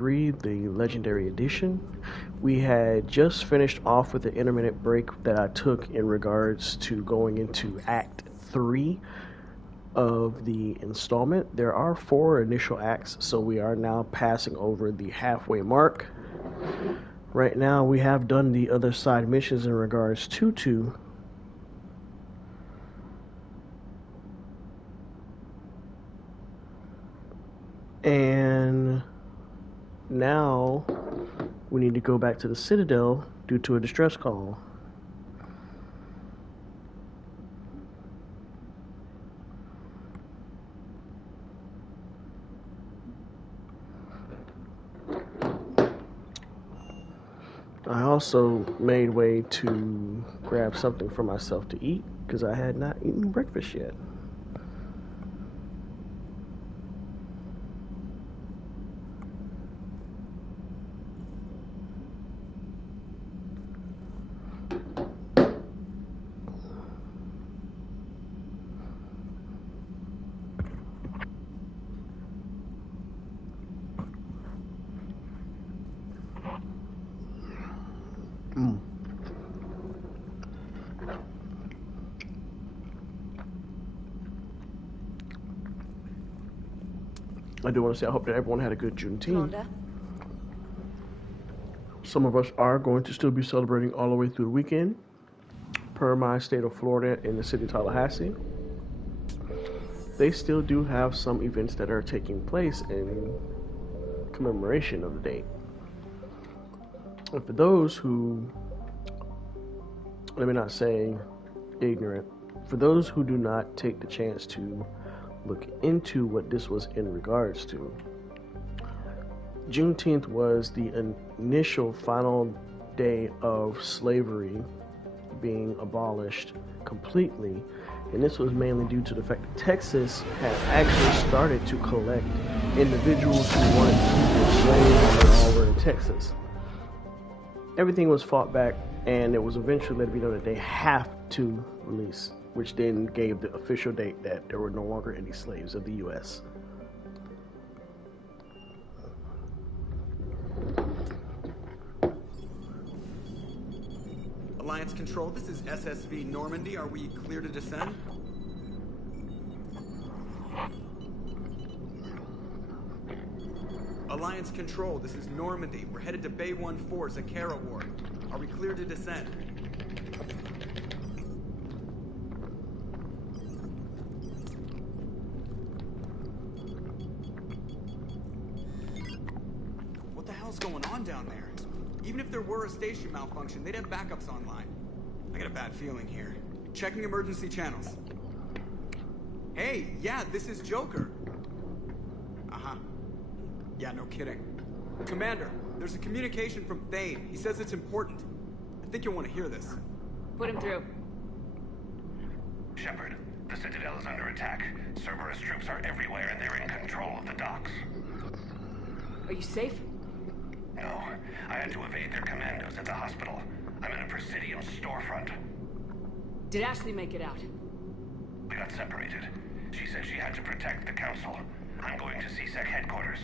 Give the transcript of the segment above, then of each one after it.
3, the Legendary Edition. We had just finished off with the intermittent break that I took in regards to going into Act 3 of the installment. There are 4 initial acts, so we are now passing over the halfway mark. Right now, we have done the other side missions in regards to 2. And now we need to go back to the Citadel due to a distress call. I also made way to grab something for myself to eat because I had not eaten breakfast yet. I do want to say I hope that everyone had a good Juneteenth. Commander? Some of us are going to still be celebrating all the way through the weekend, per my state of Florida in the city of Tallahassee. They still do have some events that are taking place in commemoration of the date. And for those who, let me not say ignorant, for those who do not take the chance to look into what this was in regards to, Juneteenth was the initial final day of slavery being abolished completely, and this was mainly due to the fact that Texas had actually started to collect individuals who wanted to keep their slaves when all were in Texas. Everything was fought back, and it was eventually let it be known that they have to release, which then gave the official date that there were no longer any slaves of the U.S. Alliance Control, this is SSV Normandy. Are we clear to descend? Alliance Control, this is Normandy. We're headed to Pt.1 Zakara Ward. Are we clear to descend? What the hell's going on down there? Even if there were a station malfunction, they'd have backups online. I got a bad feeling here. Checking emergency channels. Hey, yeah, this is Joker. Uh-huh. Yeah, no kidding. Commander, there's a communication from Thane. He says it's important. I think you'll want to hear this. Put him through. Shepard, the Citadel is under attack. Cerberus troops are everywhere and they're in control of the docks. Are you safe? No, I had to evade their commandos at the hospital. I'm in a Presidium storefront. Did Ashley make it out? We got separated. She said she had to protect the Council. I'm going to CSEC headquarters.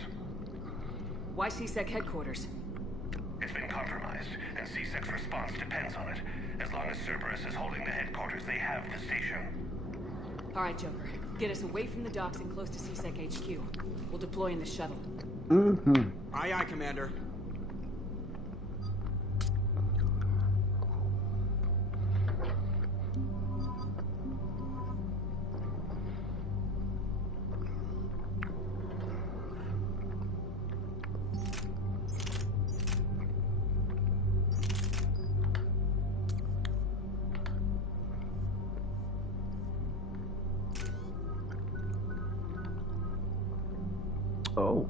Why CSEC headquarters? It's been compromised, and CSEC's response depends on it. As long as Cerberus is holding the headquarters, they have the station. All right, Joker. Get us away from the docks and close to CSEC HQ. We'll deploy in the shuttle. Aye, aye, Commander. Oh.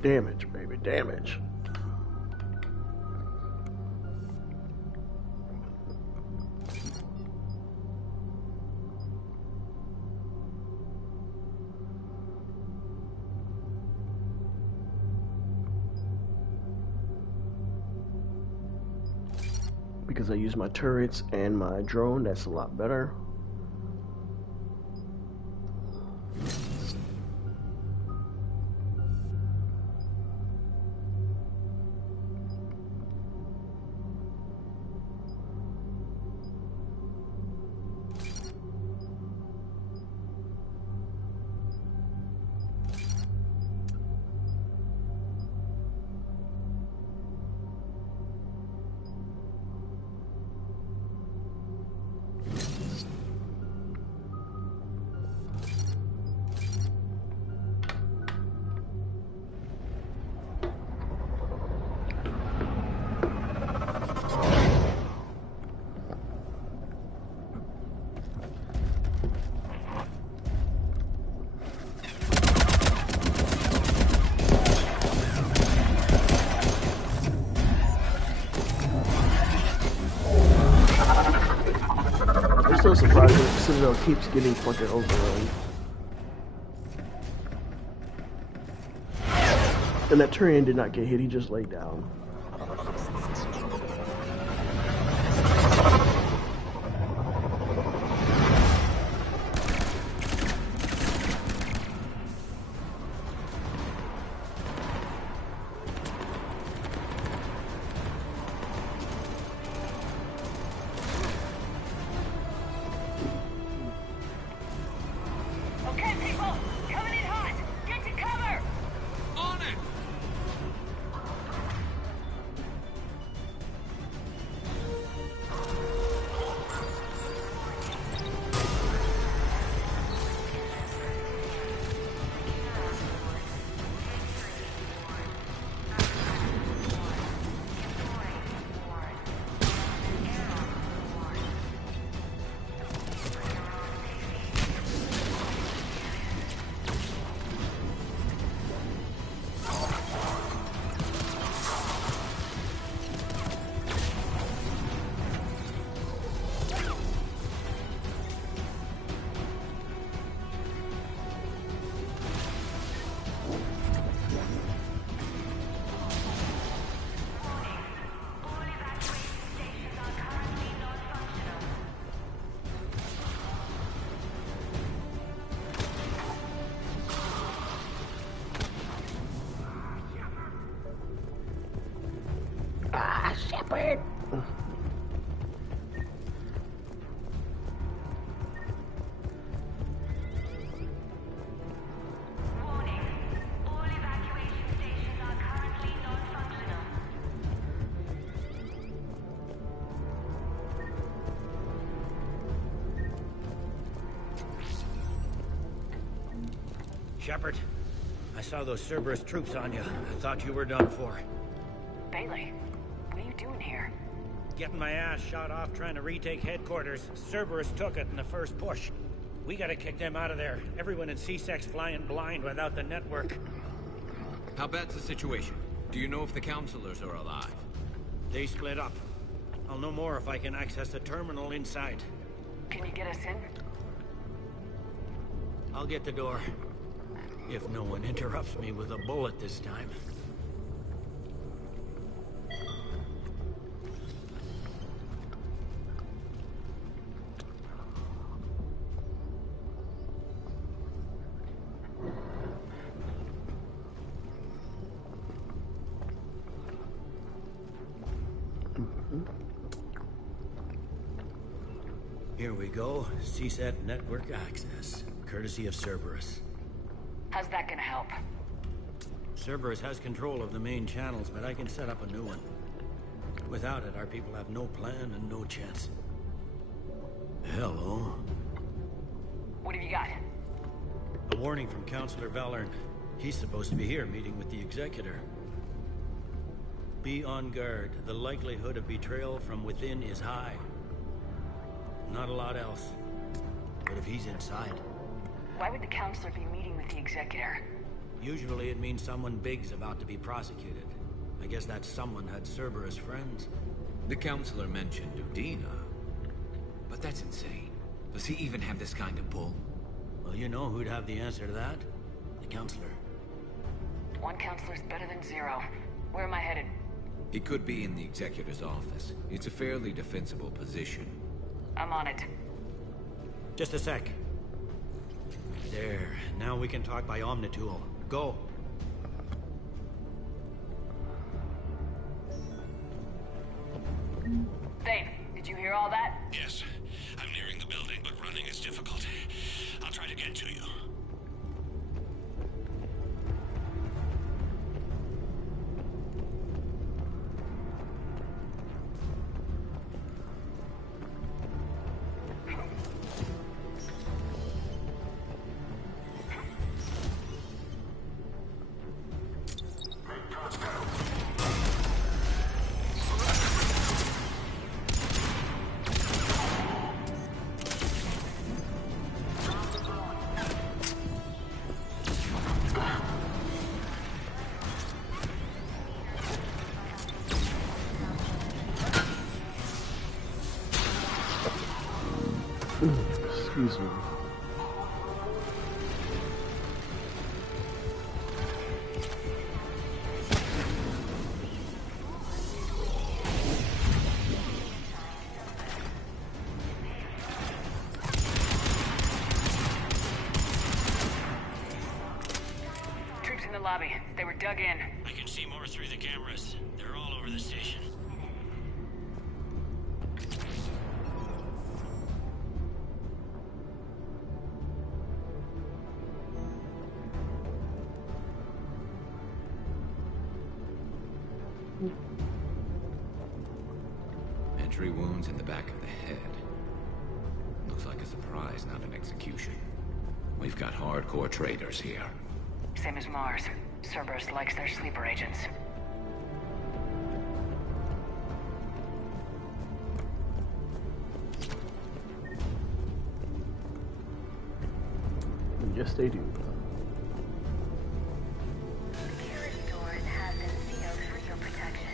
Damage, baby, damage. because I use my turrets and my drone. That's a lot better. I'm still surprised that Citadel keeps getting fucking overrun. And that Turian did not get hit, he just laid down. Okay, people, coming in hot. Get to cover. On it! Ah, Shepard! Warning. All evacuation stations are currently non-functional. Shepard, I saw those Cerberus troops on you. I thought you were done for. Bailey, what are you doing here? Getting my ass shot off trying to retake headquarters. Cerberus took it in the first push. We gotta kick them out of there. Everyone in C-Sec's flying blind without the network. How bad's the situation? Do you know if the counselors are alive? They split up. I'll know more if I can access the terminal inside. Can you get us in? I'll get the door. If no one interrupts me with a bullet this time. Here we go. CSAT network access, courtesy of Cerberus. How's that gonna help? Cerberus has control of the main channels, but I can set up a new one. Without it, our people have no plan and no chance. Hello. What have you got? A warning from Counselor Valern. He's supposed to be here meeting with the Executor. Be on guard. The likelihood of betrayal from within is high. Not a lot else. But if he's inside... Why would the counselor be meeting with the Executor? Usually it means someone big's about to be prosecuted. I guess that someone had Cerberus friends. The counselor mentioned Udina. But that's insane. Does he even have this kind of pull? Well, you know who'd have the answer to that? The counselor. One counselor's better than zero. Where am I headed? He could be in the executor's office. It's a fairly defensible position. I'm on it. Just a sec. There. Now we can talk by Omnitool. Go. Dave, did you hear all that? Yes, I'm nearing the building, but running is difficult. I'll try to get to you. Excuse me. Troops in the lobby. They were dug in. I can see more through the cameras. They're all over the station. Entry wounds in the back of the head. Looks like a surprise, not an execution. We've got hardcore traitors here. Same as Mars. Cerberus likes their sleeper agents. Yes, they do. Security doors have been sealed for your protection.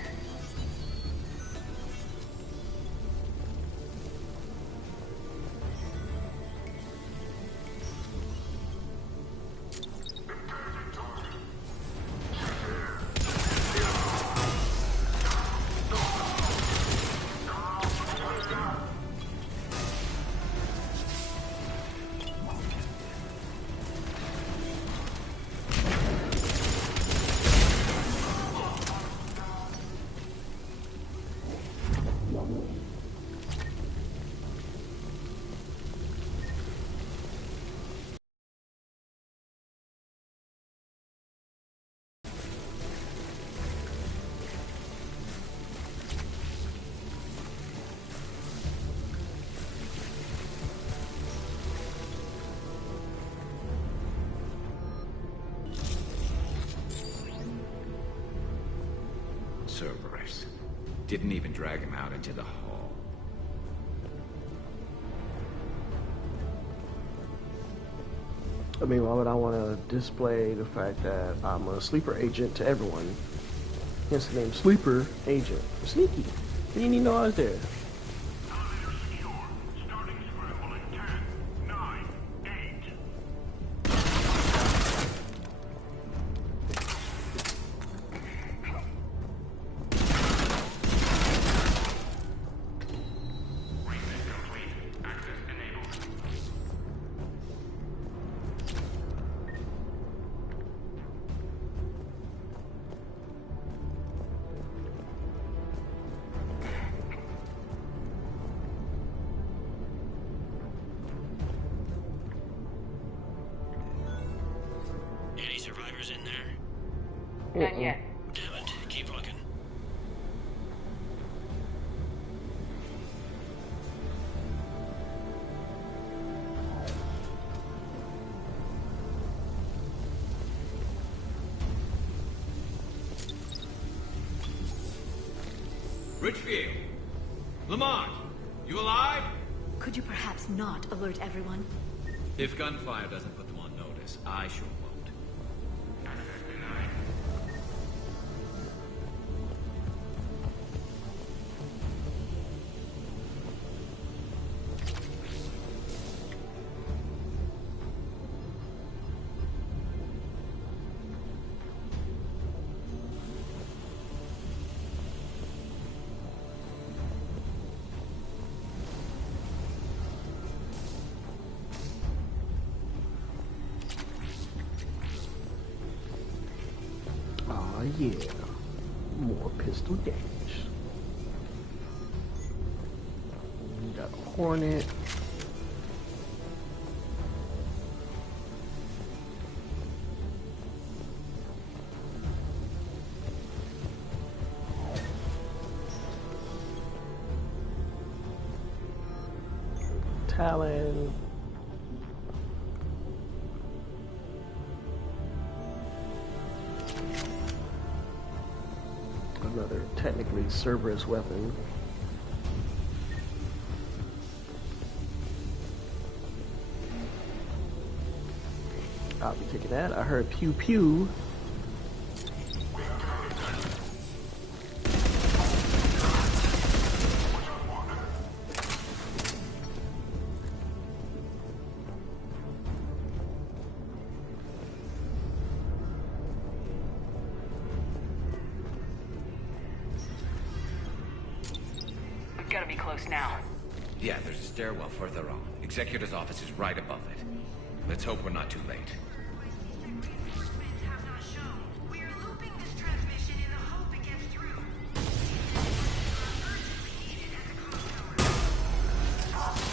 Cerberus. Didn't even drag him out into the hall. I mean, why would I want to display the fact that I'm a sleeper agent to everyone? Hence the name Sleeper Agent. Sneaky. You didn't even know I was there. Any survivors in there? Not yet. Damn it. Keep looking. Richfield! Lamont! You alive? Could you perhaps not alert everyone? If gunfire doesn't put them on notice, I sure won't. yeah. More pistol damage. We got a Hornet. Talon. Another technically Cerberus weapon. I'll be taking that. I heard pew pew. Gotta be close now. Yeah, there's a stairwell further on. Executor's office is right above it. Let's hope we're not too late. We are looping this transmission in the hope it gets through. Urgently needed at the comm tower.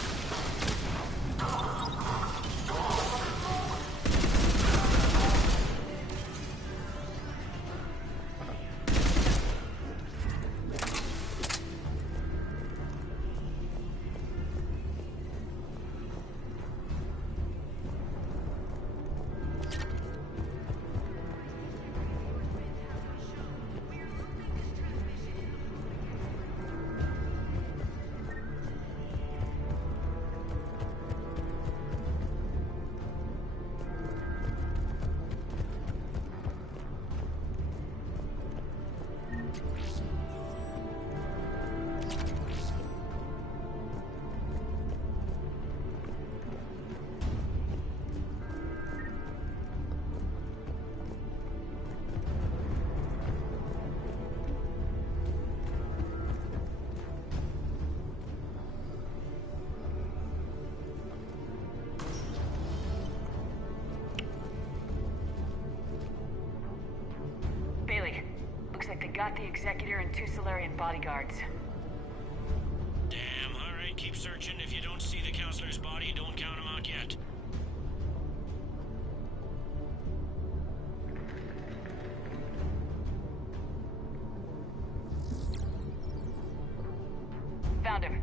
Looks like they got the Executor and 2 Solarian bodyguards. Damn, alright, keep searching. If you don't see the counselor's body, don't count him out yet. Found him.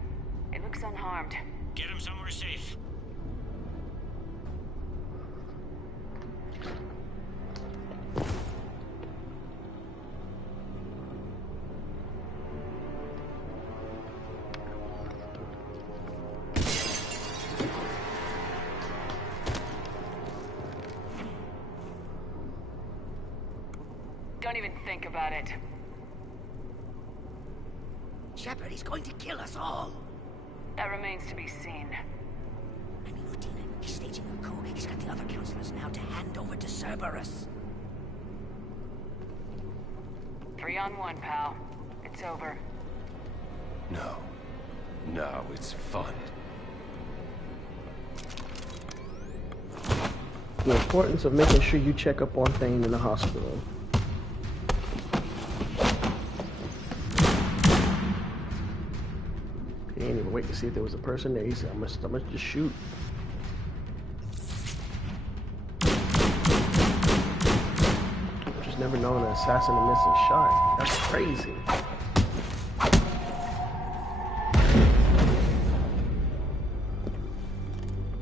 It looks unharmed. Get him somewhere safe. Don't even think about it. Shepard, he's going to kill us all. That remains to be seen. I mean, Utina, he's staging a coup. He's got the other counselors now to hand over to Cerberus. 3 on 1, pal. It's over. No. No, it's fun. The importance of making sure you check up on Thane in the hospital. He didn't even wait to see if there was a person there. He said, I must just shoot. Just never known an assassin to miss a shot. That's crazy.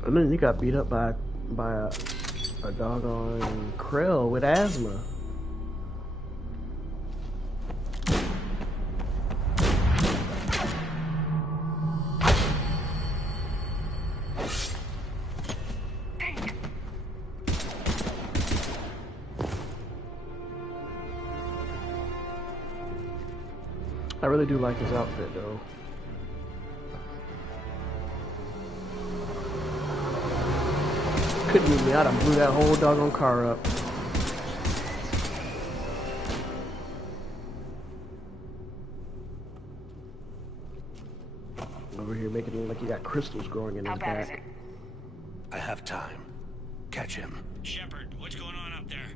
And then he got beat up by a doggone krill with asthma. I really do like his outfit though. Couldn't be me, I'd have blew that whole doggone car up. Over here making it look like he got crystals growing in his How bad is back. it? I have time. Catch him. Shepard, what's going on up there?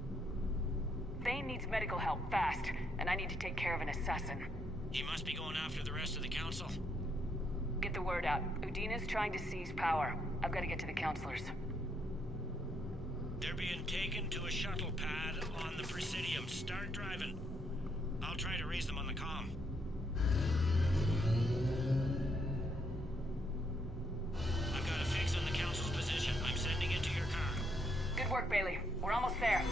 Thane needs medical help fast, and I need to take care of an assassin. He must be going after the rest of the council. Get the word out. Udina's trying to seize power. I've got to get to the counselors. They're being taken to a shuttle pad on the Presidium. Start driving. I'll try to raise them on the comm. I've got a fix on the council's position. I'm sending it to your car. Good work, Bailey. We're almost there.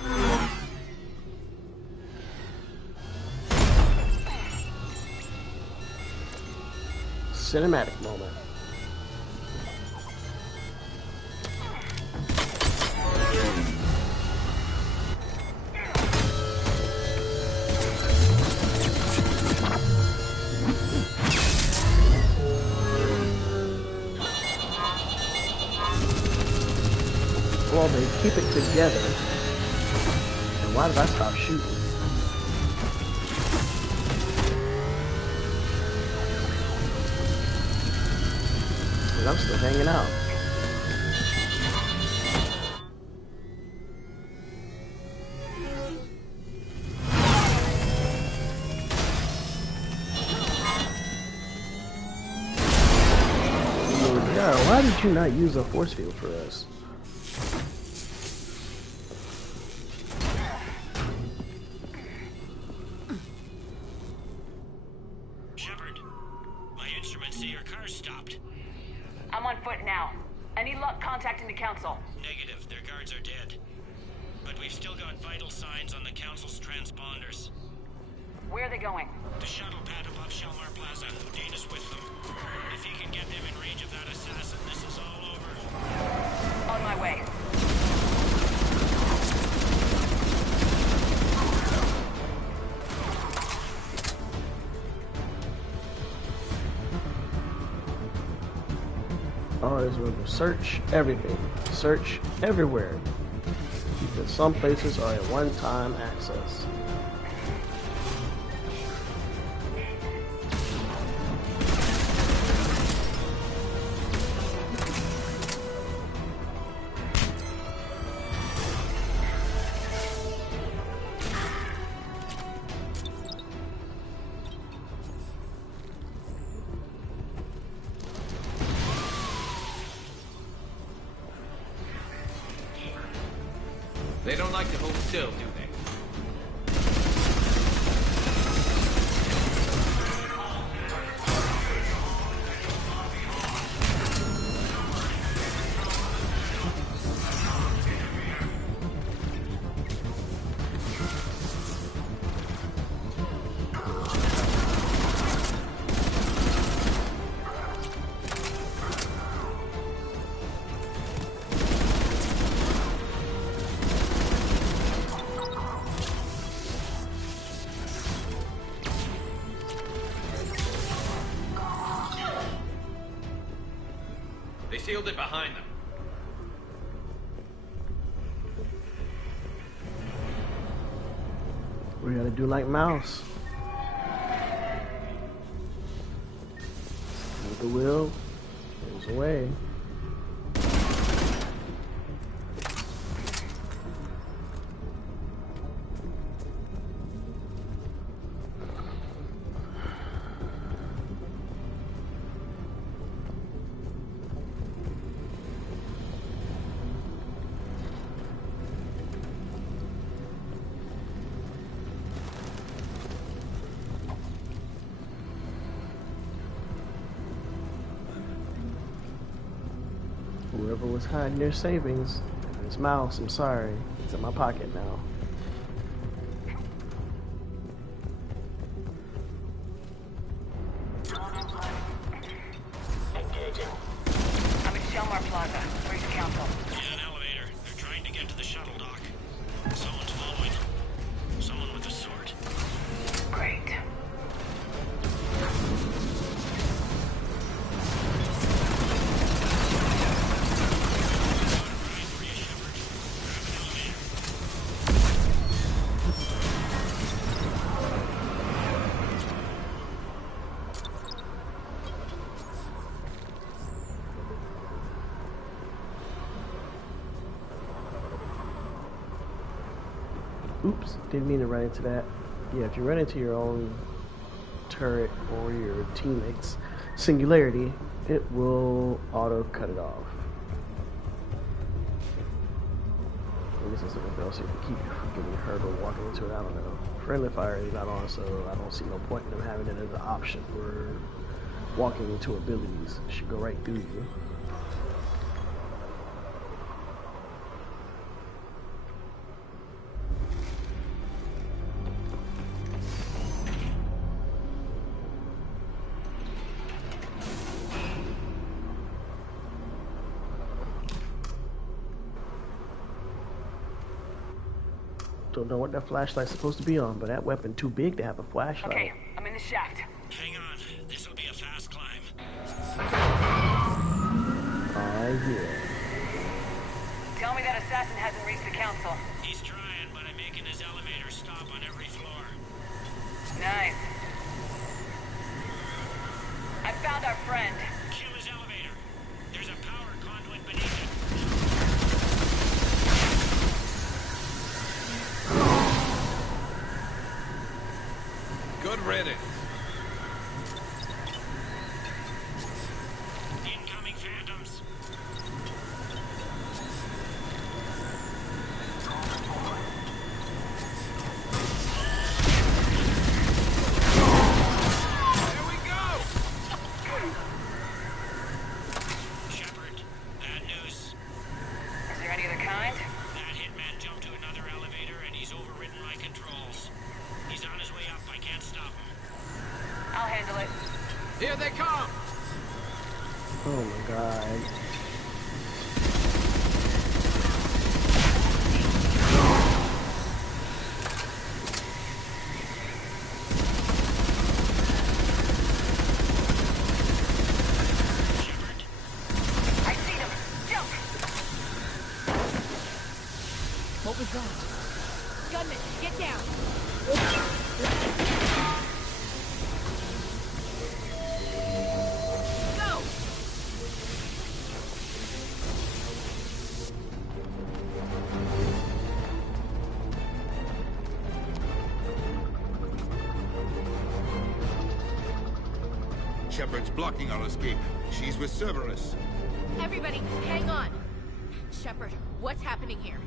Cinematic moment. Well, they keep it together. And why did I stop shooting? And I'm still hanging out. Yeah, why did you not use a force field for us? Shepard, my instruments say your car's stopped. I'm on foot now. Any luck contacting the council? Negative, their guards are dead. But we've still got vital signs on the council's transponders. Where are they going? The shuttle pad above Shelmar Plaza. Udina's with them. If he can get them in range of that assassin, this is all over. On my way. Oh, there's room to search everything. Search everywhere. Because some places are at one-time access. They don't like to hold still, do they? They sealed it behind them. We gotta do like Mouse. With the wheel, there's a way. Whoever was hiding their savings, it's Mouse, I'm sorry. It's in my pocket now. Engaging. I'm at Shelmar Plaza. Where's the council? In an elevator. They're trying to get to the shuttle dock. Someone's following them. Someone with a sword. Great. Oops, didn't mean to run into that. Yeah, if you run into your own turret or your teammates' singularity, it will auto cut it off. Maybe this is something else you can keep you from getting hurt or walking into it. I don't know. Friendly fire is not on, so I don't see no point in them having it as an option for walking into abilities. It should go right through you. Don't know what that flashlight's supposed to be on, but that weapon too big to have a flashlight. Okay, I'm in the shaft. Hang on, this'll be a fast climb. Yeah. Tell me that assassin hasn't reached the council. He's trying, but I'm making his elevator stop on every floor. Nice. I found our friend. Kill his elevator. There's a power conduit beneath it. Good riddance. Incoming phantoms. There we go! Shepard, bad news. Is there any other kind? That hitman jumped to another elevator and he's overridden my controls. He's on his way up. I can't stop him. I'll handle it. Here they come! Oh my god. I see them. Jump! What was that? Gunman, get down. Go! Shepard's blocking our escape. She's with Cerberus. Everybody, hang on. Shepard, what's happening here?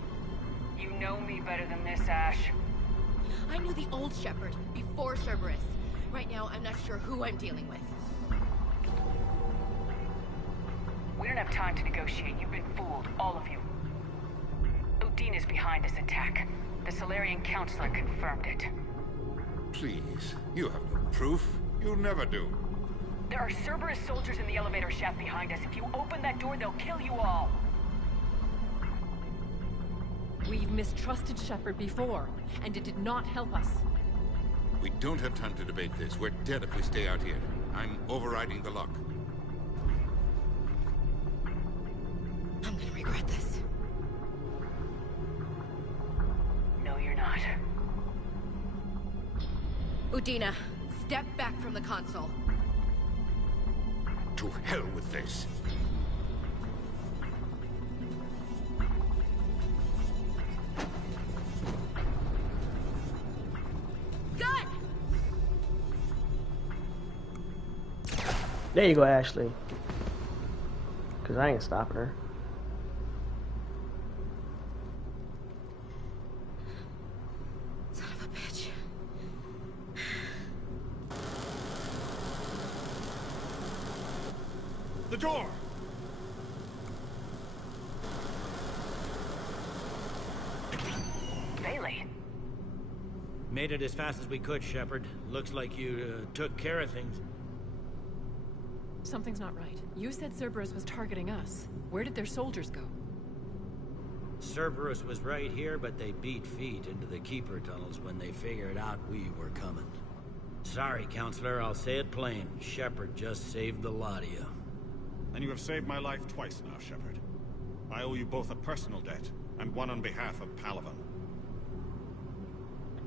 You know me better than this, Ash. I knew the old Shepard before Cerberus. Right now, I'm not sure who I'm dealing with. We don't have time to negotiate. You've been fooled, all of you. Udine is behind this attack. The Solarian Counselor confirmed it. Please, you have no proof. You'll never do. There are Cerberus soldiers in the elevator shaft behind us. If you open that door, they'll kill you all. We've mistrusted Shepard before, and it did not help us. We don't have time to debate this. We're dead if we stay out here. I'm overriding the lock. I'm gonna regret this. No, you're not. Udina, step back from the console. To hell with this. Gun! There you go, Ashley. Because I ain't stopping her. Son of a bitch. The door! Bailey. Made it as fast as we could, Shepard. Looks like you took care of things. Something's not right. You said Cerberus was targeting us. Where did their soldiers go? Cerberus was right here, but they beat feet into the Keeper tunnels when they figured out we were coming. Sorry, Counselor, I'll say it plain. Shepard just saved the lot of you. And you have saved my life twice now, Shepard. I owe you both a personal debt, and one on behalf of Palaven.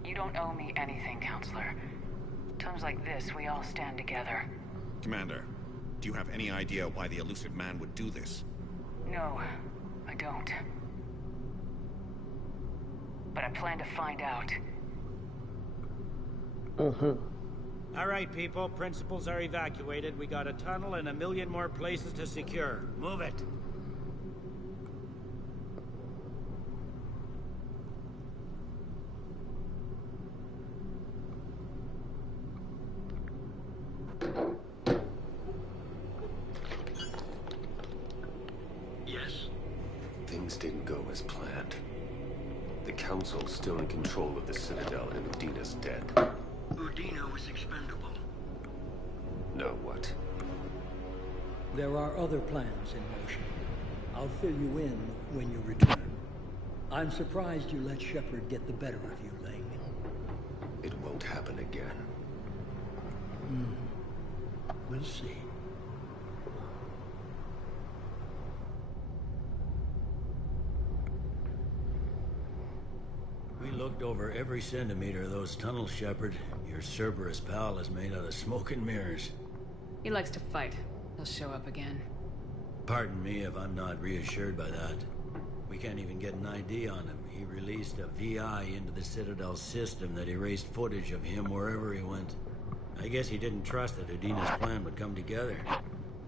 You don't owe me anything, Counselor. Times like this, we all stand together. Commander, do you have any idea why the elusive man would do this? No, I don't. but I plan to find out. All right, people. Principals are evacuated. We got a tunnel and 1 million more places to secure. Move it. Yes? Things didn't go as planned. The Council's still in control of the Citadel and Udina's dead. Udina was expendable. Know what? There are other plans in motion. I'll fill you in when you return. I'm surprised you let Shepard get the better of you, Ling. It won't happen again. We'll see. We looked over every centimeter of those tunnels, Shepard. Your Cerberus pal is made out of smoke and mirrors. He likes to fight. He'll show up again. Pardon me if I'm not reassured by that. We can't even get an ID on him. He released a VI into the Citadel system that erased footage of him wherever he went. I guess he didn't trust that Udina's plan would come together.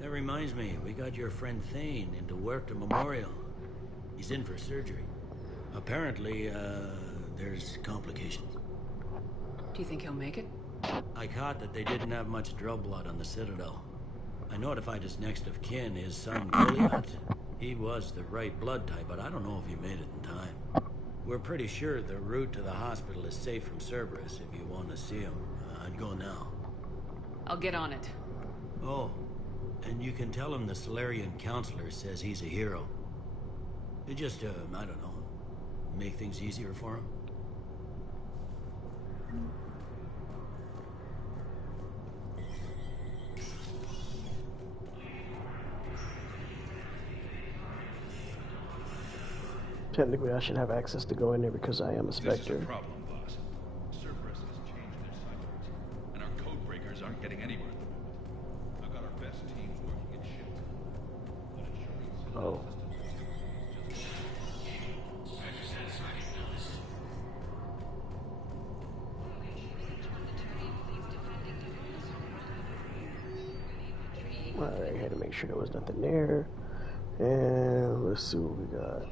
That reminds me, we got your friend Thane into work to Memorial. He's in for surgery. Apparently, there's complications. Do you think he'll make it? I caught that they didn't have much drill blood on the Citadel. I notified his next of kin, his son Goliath. He was the right blood type, but I don't know if he made it in time. We're pretty sure the route to the hospital is safe from Cerberus. If you want to see him, I'd go now. I'll get on it. Oh, and you can tell him the Solarian counselor says he's a hero. It just, I don't know, make things easier for him. Technically, I should have access to go in there because I am a Spectre. This is a problem, boss. Cerberus has changed their cycles, and our code breakers aren't getting anywhere. I've got our best teams working in shift. But insurance... Oh. Alright, had to make sure there was nothing there. And let's see what we got.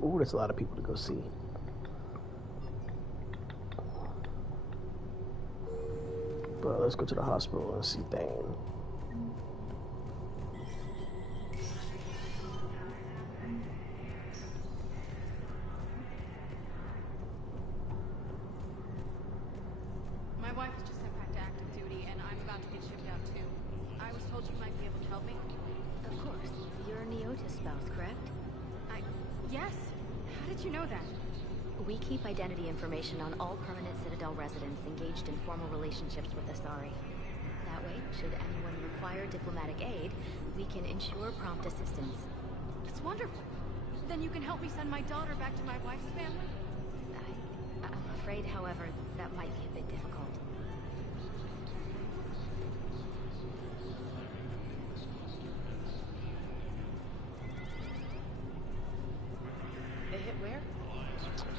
Ooh, there's a lot of people to go see. But let's go to the hospital and see Thane. My wife is just sent back to active duty, and I'm about to get shipped out too. I was told you might be able to help me. Of course. You're Neota's spouse, correct? Yes. How did you know that? We keep identity information on all permanent Citadel residents engaged in formal relationships with Asari. That way, should anyone require diplomatic aid, we can ensure prompt assistance. That's wonderful. Then you can help me send my daughter back to my wife's family? I'm afraid, however, that might be a bit difficult. They hit where?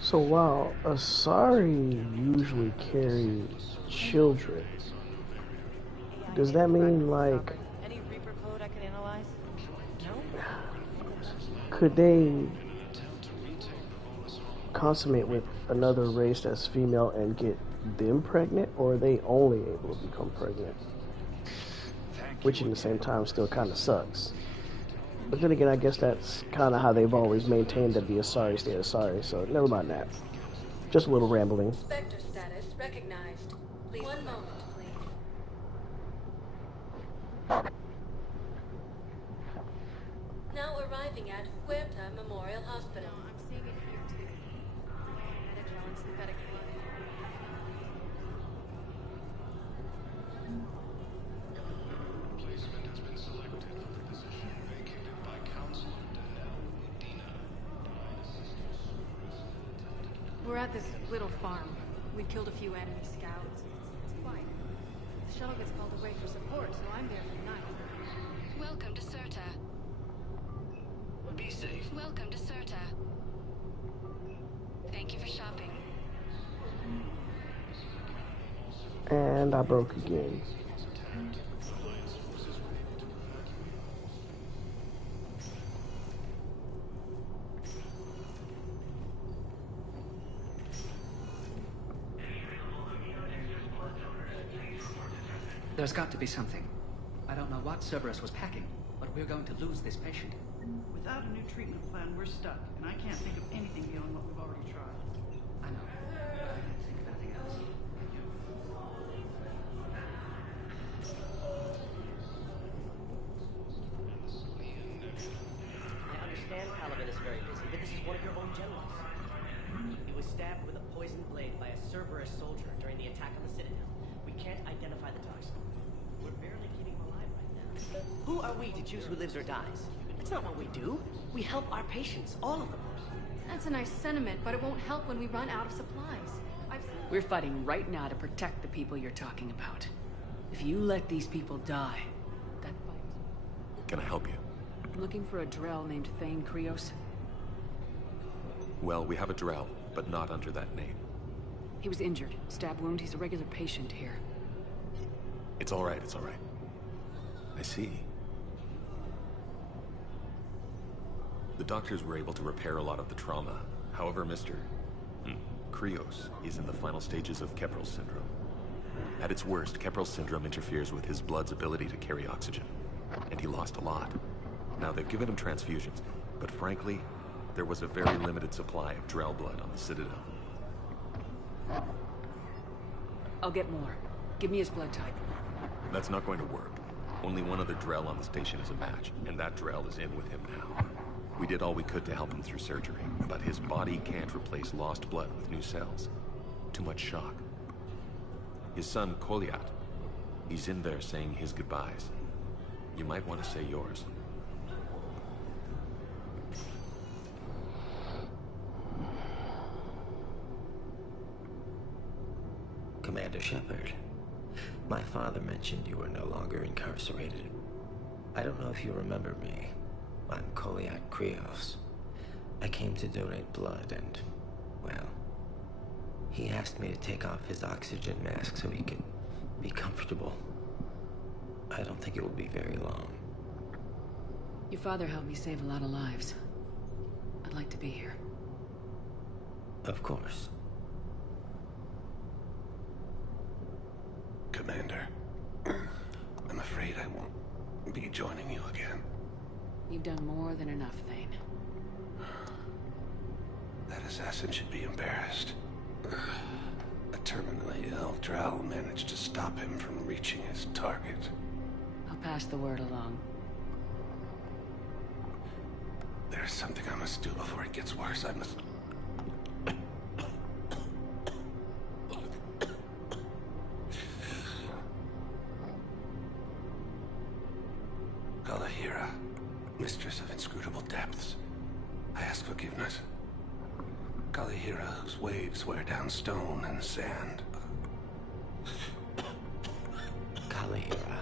So while Asari usually carry children, does that mean like Any Reaper code I can analyze? No? could they consummate with another race that's female and get them pregnant, or are they only able to become pregnant? Which in the same time still kind of sucks. But then again, I guess that's kind of how they've always maintained that the Asari stay Asari, so never mind that. Just a little rambling. Spectre status recognized. Please 1 moment, please. looking at Huerta Memorial Hospital. No, I'm seeing it here too. Medi-gel and synthetic blood. Placement has been selected for the position vacated by Counselor Danelle Udina. We're at this little farm. We killed a few enemy scouts. It's quiet. The shuttle gets called away for support, so I'm there for the night. Welcome to Serta. Be safe. Welcome to Serta. Thank you for shopping. And I broke again. There's got to be something. I don't know what Cerberus was packing, but we're going to lose this patient. Without a new treatment plan, we're stuck, and I can't think of anything beyond what we've already tried. I know, but I can't think of anything else. I understand Paladin is very busy, but this is one of your own generals. He was stabbed with a poisoned blade by a Cerberus soldier during the attack on the Citadel. We can't identify the toxin. We're barely keeping him alive right now. Who are we to choose who lives or dies? That's not what we do. We help our patients, all of them. That's a nice sentiment, but it won't help when we run out of supplies. We're fighting right now to protect the people you're talking about. If you let these people die, that fight... Can I help you? I'm looking for a Drell named Thane Krios. Well, we have a Drell, but not under that name. He was injured. Stab wound. He's a regular patient here. It's all right, it's all right. I see. The doctors were able to repair a lot of the trauma. However, Mr. Krios is in the final stages of Keprel syndrome. At its worst, Keprel syndrome interferes with his blood's ability to carry oxygen, and he lost a lot. Now, they've given him transfusions, but frankly, there was a very limited supply of Drell blood on the Citadel. I'll get more. Give me his blood type. That's not going to work. Only one other Drell on the station is a match, and that Drell is in with him now. We did all we could to help him through surgery, but his body can't replace lost blood with new cells. Too much shock. His son, Koliat, he's in there saying his goodbyes. You might want to say yours. Commander Shepard, my father mentioned you were no longer incarcerated. I don't know if you remember me. I'm Koliat Krios. I came to donate blood and, well, he asked me to take off his oxygen mask so he could be comfortable. I don't think it will be very long. Your father helped me save a lot of lives. I'd like to be here. Of course. Commander, I'm afraid I won't be joining you again. You've done more than enough, Thane. That assassin should be embarrassed. A terminally ill Drow managed to stop him from reaching his target. I'll pass the word along. There's something I must do before it gets worse. I must... Kalahira, mistress of inscrutable depths, I ask forgiveness. Kalahira, whose waves wear down stone and sand. Kalahira,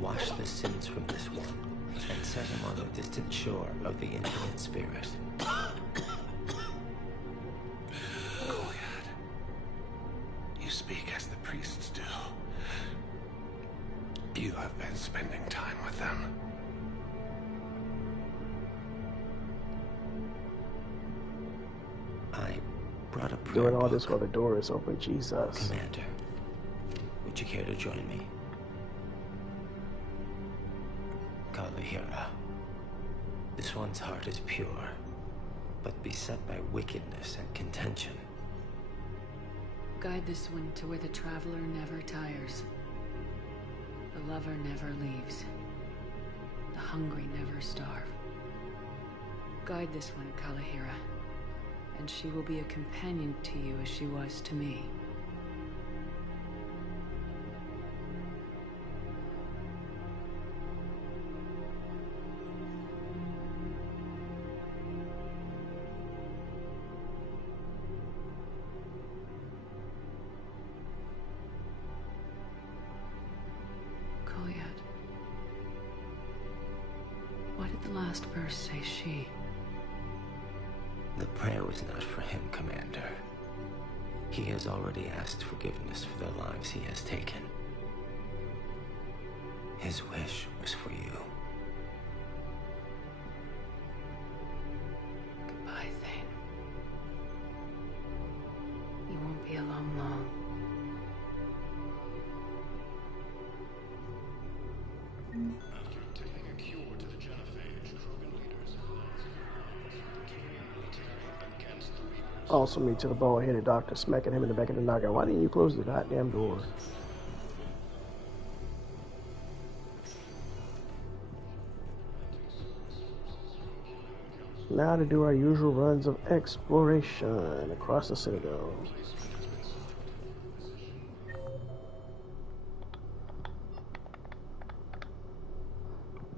wash the sins from this one, and set him on the distant shore of the infinite spirit. Goliath, you speak as the priests do. You have been spending time with them. I brought a prayer Doing all book. this while the door is open, Jesus. Commander, would you care to join me? Kalahira, this one's heart is pure, but beset by wickedness and contention. Guide this one to where the traveler never tires. The lover never leaves. The hungry never starve. guide this one, Kalahira. And she will be a companion to you as she was to me. Why did the last verse say she? The prayer was not for him, Commander. He has already asked forgiveness for the lives he has taken. His wish was for you. Goodbye, Thane. You won't be alone long. Also me to the bald-headed doctor, smacking him in the back of the noggin. Why didn't you close the goddamn door? Now to do our usual runs of exploration across the Citadel.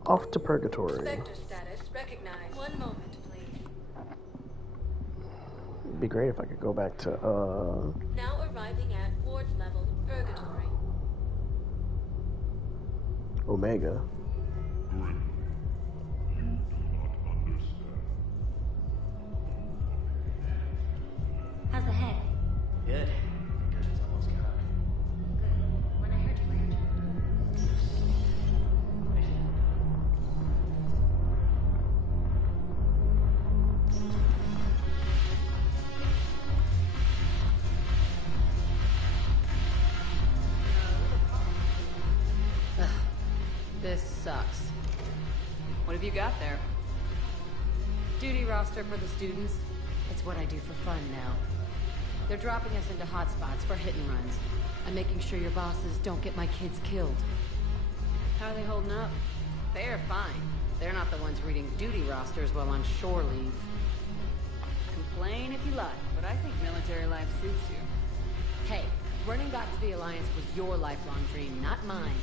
Off to Purgatory. Spectre status recognized. One moment, please. It'd be great if I could go back to, Now arriving at ward level, Purgatory. Omega. How's the head? Good. Concussion's almost gone. Good. When I heard you were injured. This sucks. What have you got there? Duty roster for the students. It's what I do for fun now. They're dropping us into hotspots for hit and runs. I'm making sure your bosses don't get my kids killed. How are they holding up? They're fine. They're not the ones reading duty rosters while on shore leave. Complain if you like, but I think military life suits you. Hey, running back to the Alliance was your lifelong dream, not mine.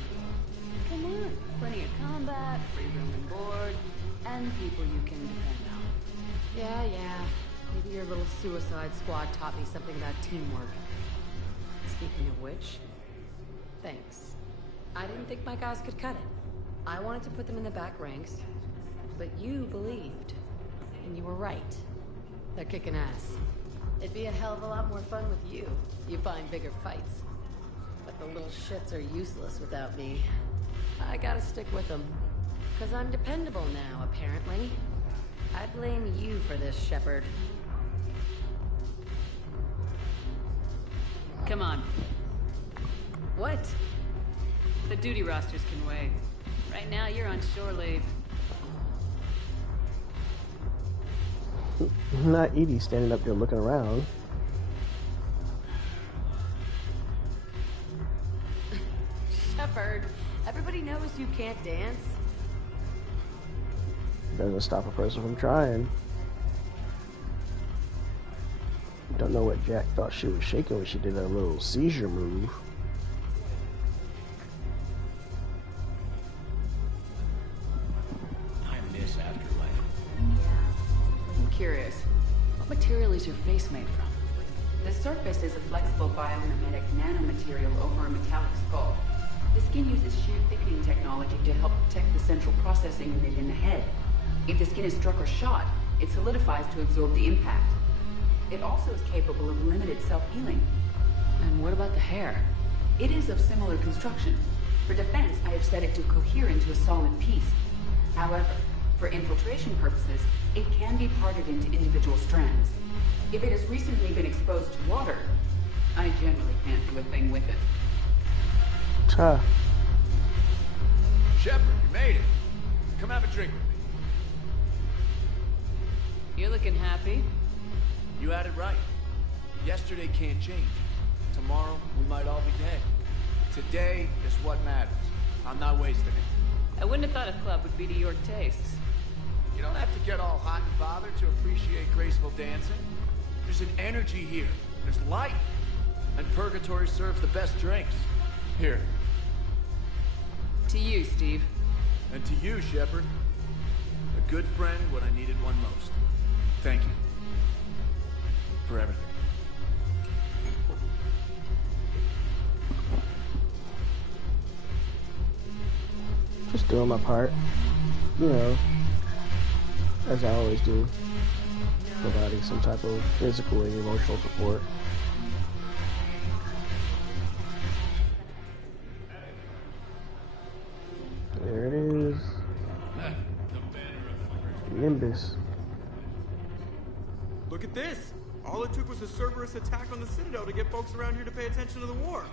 Come on, plenty of combat, free room and board, and people you can depend on. Yeah. Maybe your little suicide squad taught me something about teamwork. Speaking of which, thanks. I didn't think my guys could cut it. I wanted to put them in the back ranks, but you believed. And you were right. They're kicking ass. It'd be a hell of a lot more fun with you. You find bigger fights. But the little shits are useless without me. I gotta stick with them. 'Cause I'm dependable now, apparently. I blame you for this, Shepard. Come on. What? The duty rosters can wait. Right now, you're on shore leave. Not Edie standing up there looking around. Shepard, everybody knows you can't dance. Doesn't stop a person from trying. Don't know what Jack thought she was shaking when she did that little seizure move. I miss Afterlife. I'm curious. What material is your face made from? The surface is a flexible biomimetic nanomaterial over a metallic skull. The skin uses shear thickening technology to help protect the central processing unit in the head. If the skin is struck or shot, it solidifies to absorb the impact. It also is capable of limited self-healing. And what about the hair? It is of similar construction. For defense, I have set it to cohere into a solid piece. However, for infiltration purposes, it can be parted into individual strands. If it has recently been exposed to water, I generally can't do a thing with it. Shepard, you made it. Come have a drink with me. You're looking happy. You had it right. Yesterday can't change. Tomorrow, we might all be dead. Today is what matters. I'm not wasting it. I wouldn't have thought a club would be to your tastes. You don't have to get all hot and bothered. appreciate graceful dancing? There's an energy here. There's light. And Purgatory serves the best drinks. Here. To you, Steve. And to you, Shepard. A good friend when I needed one most. Thank you. For everything. Just doing my part. You know, as I always do. Providing some type of physical and emotional support. There it is. Nimbus. Look at this! All it took was a Cerberus attack on the Citadel to get folks around here to pay attention to the war.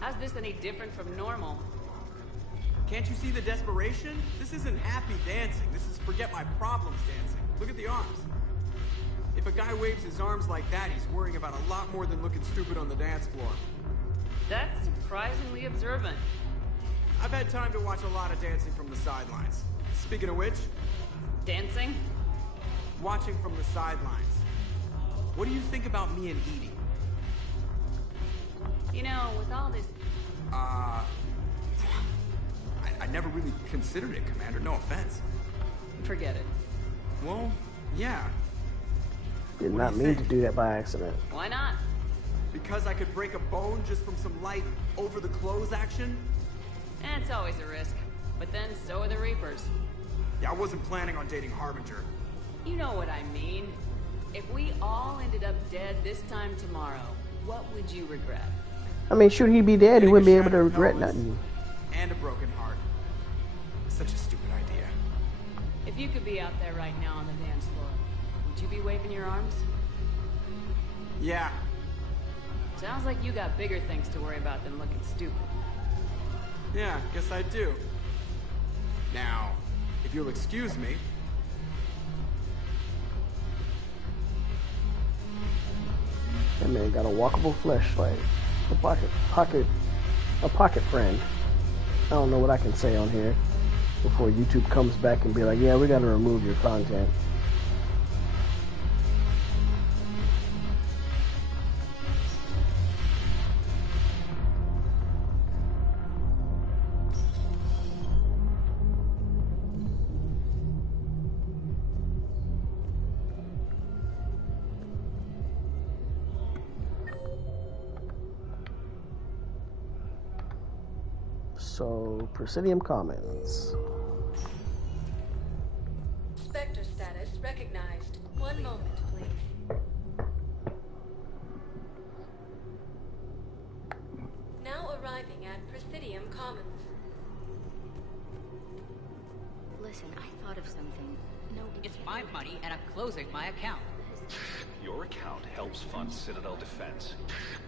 How's this any different from normal? Can't you see the desperation? This isn't happy dancing. This is forget my problems dancing. Look at the arms. If a guy waves his arms like that, he's worrying about a lot more than looking stupid on the dance floor. That's surprisingly observant. I've had time to watch a lot of dancing from the sidelines. Speaking of which... Dancing? Watching from the sidelines. What do you think about me and Edie? You know, with all this... I never really considered it, Commander. No offense. Forget it. Well, yeah. Did not mean to do that by accident. Why not? Because I could break a bone just from some light over-the-clothes action? It's always a risk. But then so are the Reapers. Yeah, I wasn't planning on dating Harbinger. You know what I mean. If we all ended up dead this time tomorrow, what would you regret? I mean, should he be dead, he wouldn't be able to regret nothing. And a broken heart. Such a stupid idea. If you could be out there right now on the dance floor, would you be waving your arms? Yeah. Sounds like you got bigger things to worry about than looking stupid. Yeah, guess I do. Now, if you'll excuse me... That man got a walkable fleshlight. A pocket friend. I don't know what I can say on here before YouTube comes back and be like, yeah, we gotta remove your content. So, Presidium Commons. Spectre status recognized. One moment, please. Now arriving at Presidium Commons. Listen, I thought of something. No, it's my money, and I'm closing my account. Your account helps fund Citadel defense.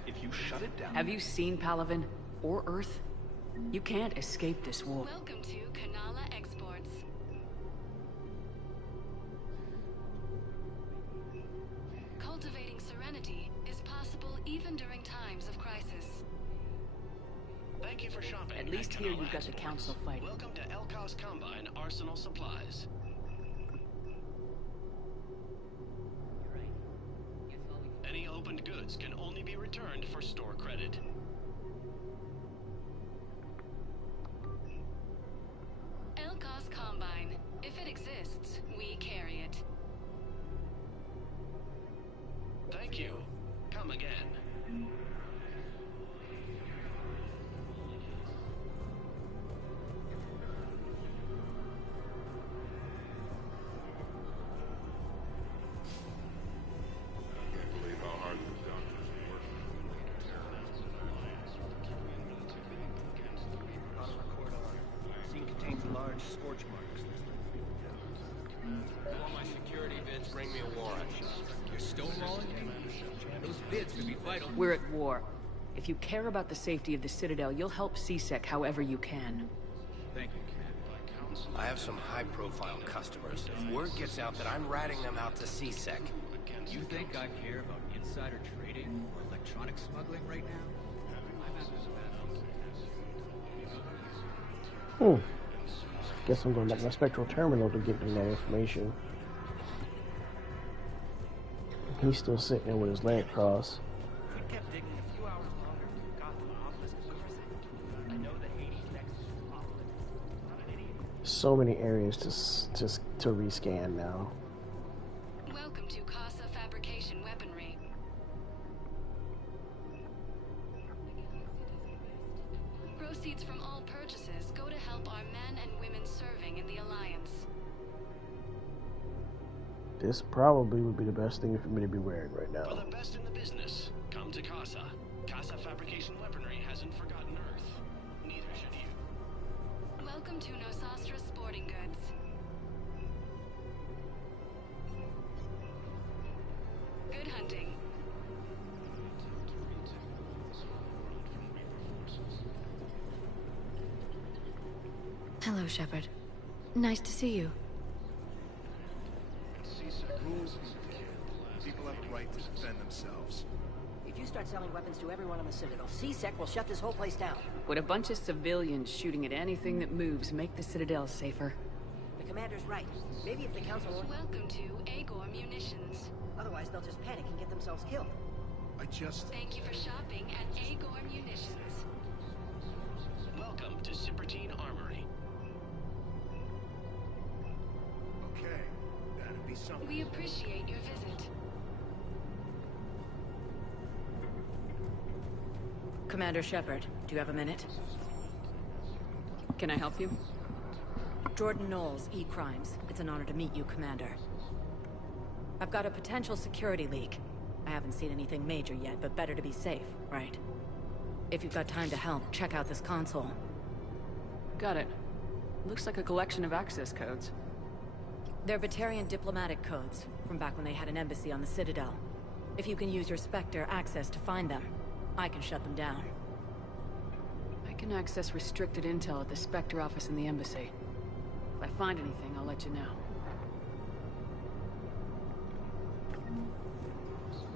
If you shut it down... Have you seen Palaven? Or Earth? You can't escape this war. Welcome to Kanala Exports. Cultivating serenity is possible even during times of crisis. Thank you for shopping. At least here you've got the Council fighting. Welcome to Elkos Combine Arsenal Supplies. Any opened goods can only be returned for store credit. Elkos Combine. If it exists, we carry it. Thank you. Come again. Scene contains large scorch marks. All my security bids bring me a warrant. You're stonewalling me? Those bids could be vital. We're at war. If you care about the safety of the Citadel, you'll help CSEC however you can. Thank you, I have some high-profile customers. If word gets out that I'm ratting them out to CSEC. You think I care about insider trading or electronic smuggling right now? Guess I'm going back to my spectral terminal to get me that information. He's still sitting there with his leg crossed. If we kept digging a few hours longer, we got to the obelisk of Carson. I know that Hades' nexus is off limits. I'm not an idiot. So many areas to rescan now. Welcome to Casa Fabrication Weaponry. Proceeds from all purchases go to help our men and women serving in the Alliance. This probably would be the best thing for me to be wearing right now. For the best in the business, come to Casa. Casa Fabrication Weaponry hasn't forgotten Earth. Neither should you. Welcome to Nosastra Sporting Goods. Good hunting. Hello, Shepard. Nice to see you. People have a right to defend themselves. If you start selling weapons to everyone on the Citadel, CSEC will shut this whole place down. Would a bunch of civilians shooting at anything that moves make the Citadel safer? The commander's right. Maybe if the council won't... Welcome to Agor Munitions. Otherwise, they'll just panic and get themselves killed. Thank you for shopping at Agor Munitions. Welcome to Pt.1 Armory. Okay, that'd be something. We appreciate your visit. Commander Shepard, do you have a minute? Can I help you? Jordan Knowles, E-Crimes. It's an honor to meet you, Commander. I've got a potential security leak. I haven't seen anything major yet, but better to be safe, right? If you've got time to help, check out this console. Got it. Looks like a collection of access codes. They're Batarian diplomatic codes, from back when they had an embassy on the Citadel. If you can use your Spectre access to find them, I can shut them down. I can access restricted intel at the Spectre office in the embassy. If I find anything, I'll let you know.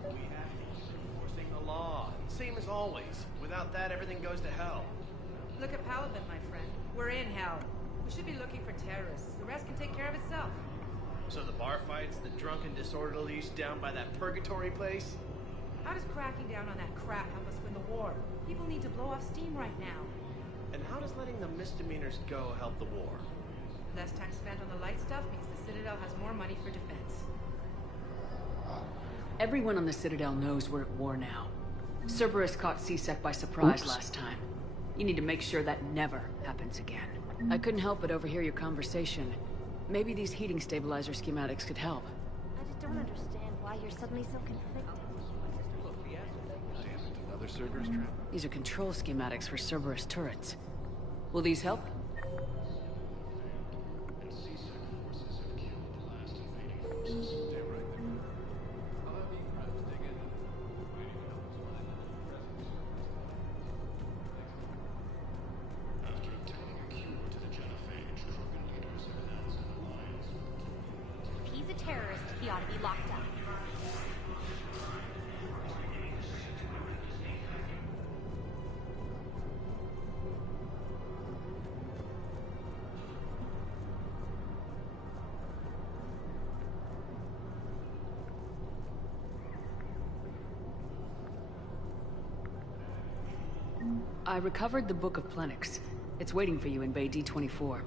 We have to keep enforcing the law. Same as always. Without that, everything goes to hell. Look at Paladin, my friend. We're in hell. We should be looking for terrorists. The rest can take care of itself. So the bar fights, the drunken disorderlies down by that purgatory place? How does cracking down on that crap help us win the war? People need to blow off steam right now. And how does letting the misdemeanors go help the war? Less time spent on the light stuff means the Citadel has more money for defense. Everyone on the Citadel knows we're at war now. Cerberus caught CSEC by surprise last time. You need to make sure that never happens again. I couldn't help but overhear your conversation. Maybe these heating stabilizer schematics could help. I just don't understand why you're suddenly so conflicted. Another Cerberus trap? These are control schematics for Cerberus turrets. Will these help? If he's a terrorist, he ought to be locked up. I recovered the Book of Plenix. It's waiting for you in Bay D-24.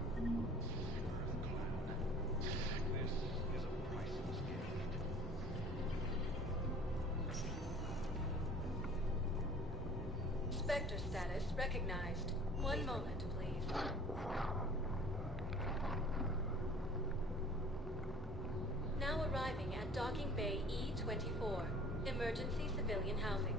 Spectre status recognized. One moment, please. Now arriving at Docking Bay E-24. Emergency civilian housing.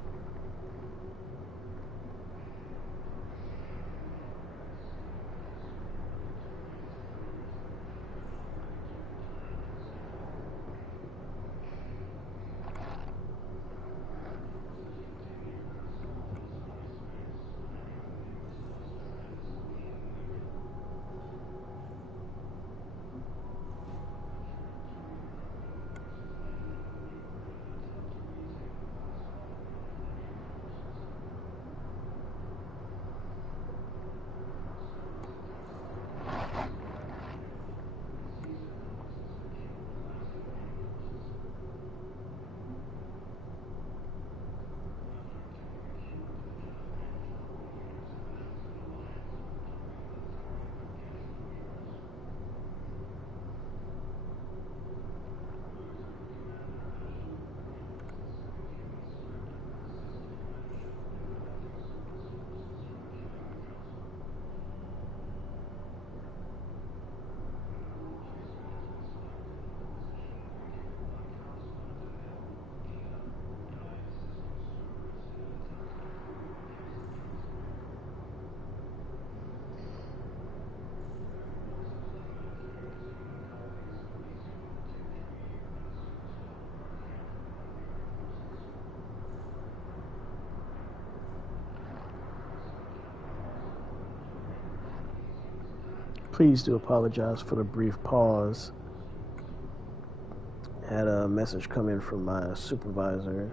Please do apologize for the brief pause. I had a message come in from my supervisor.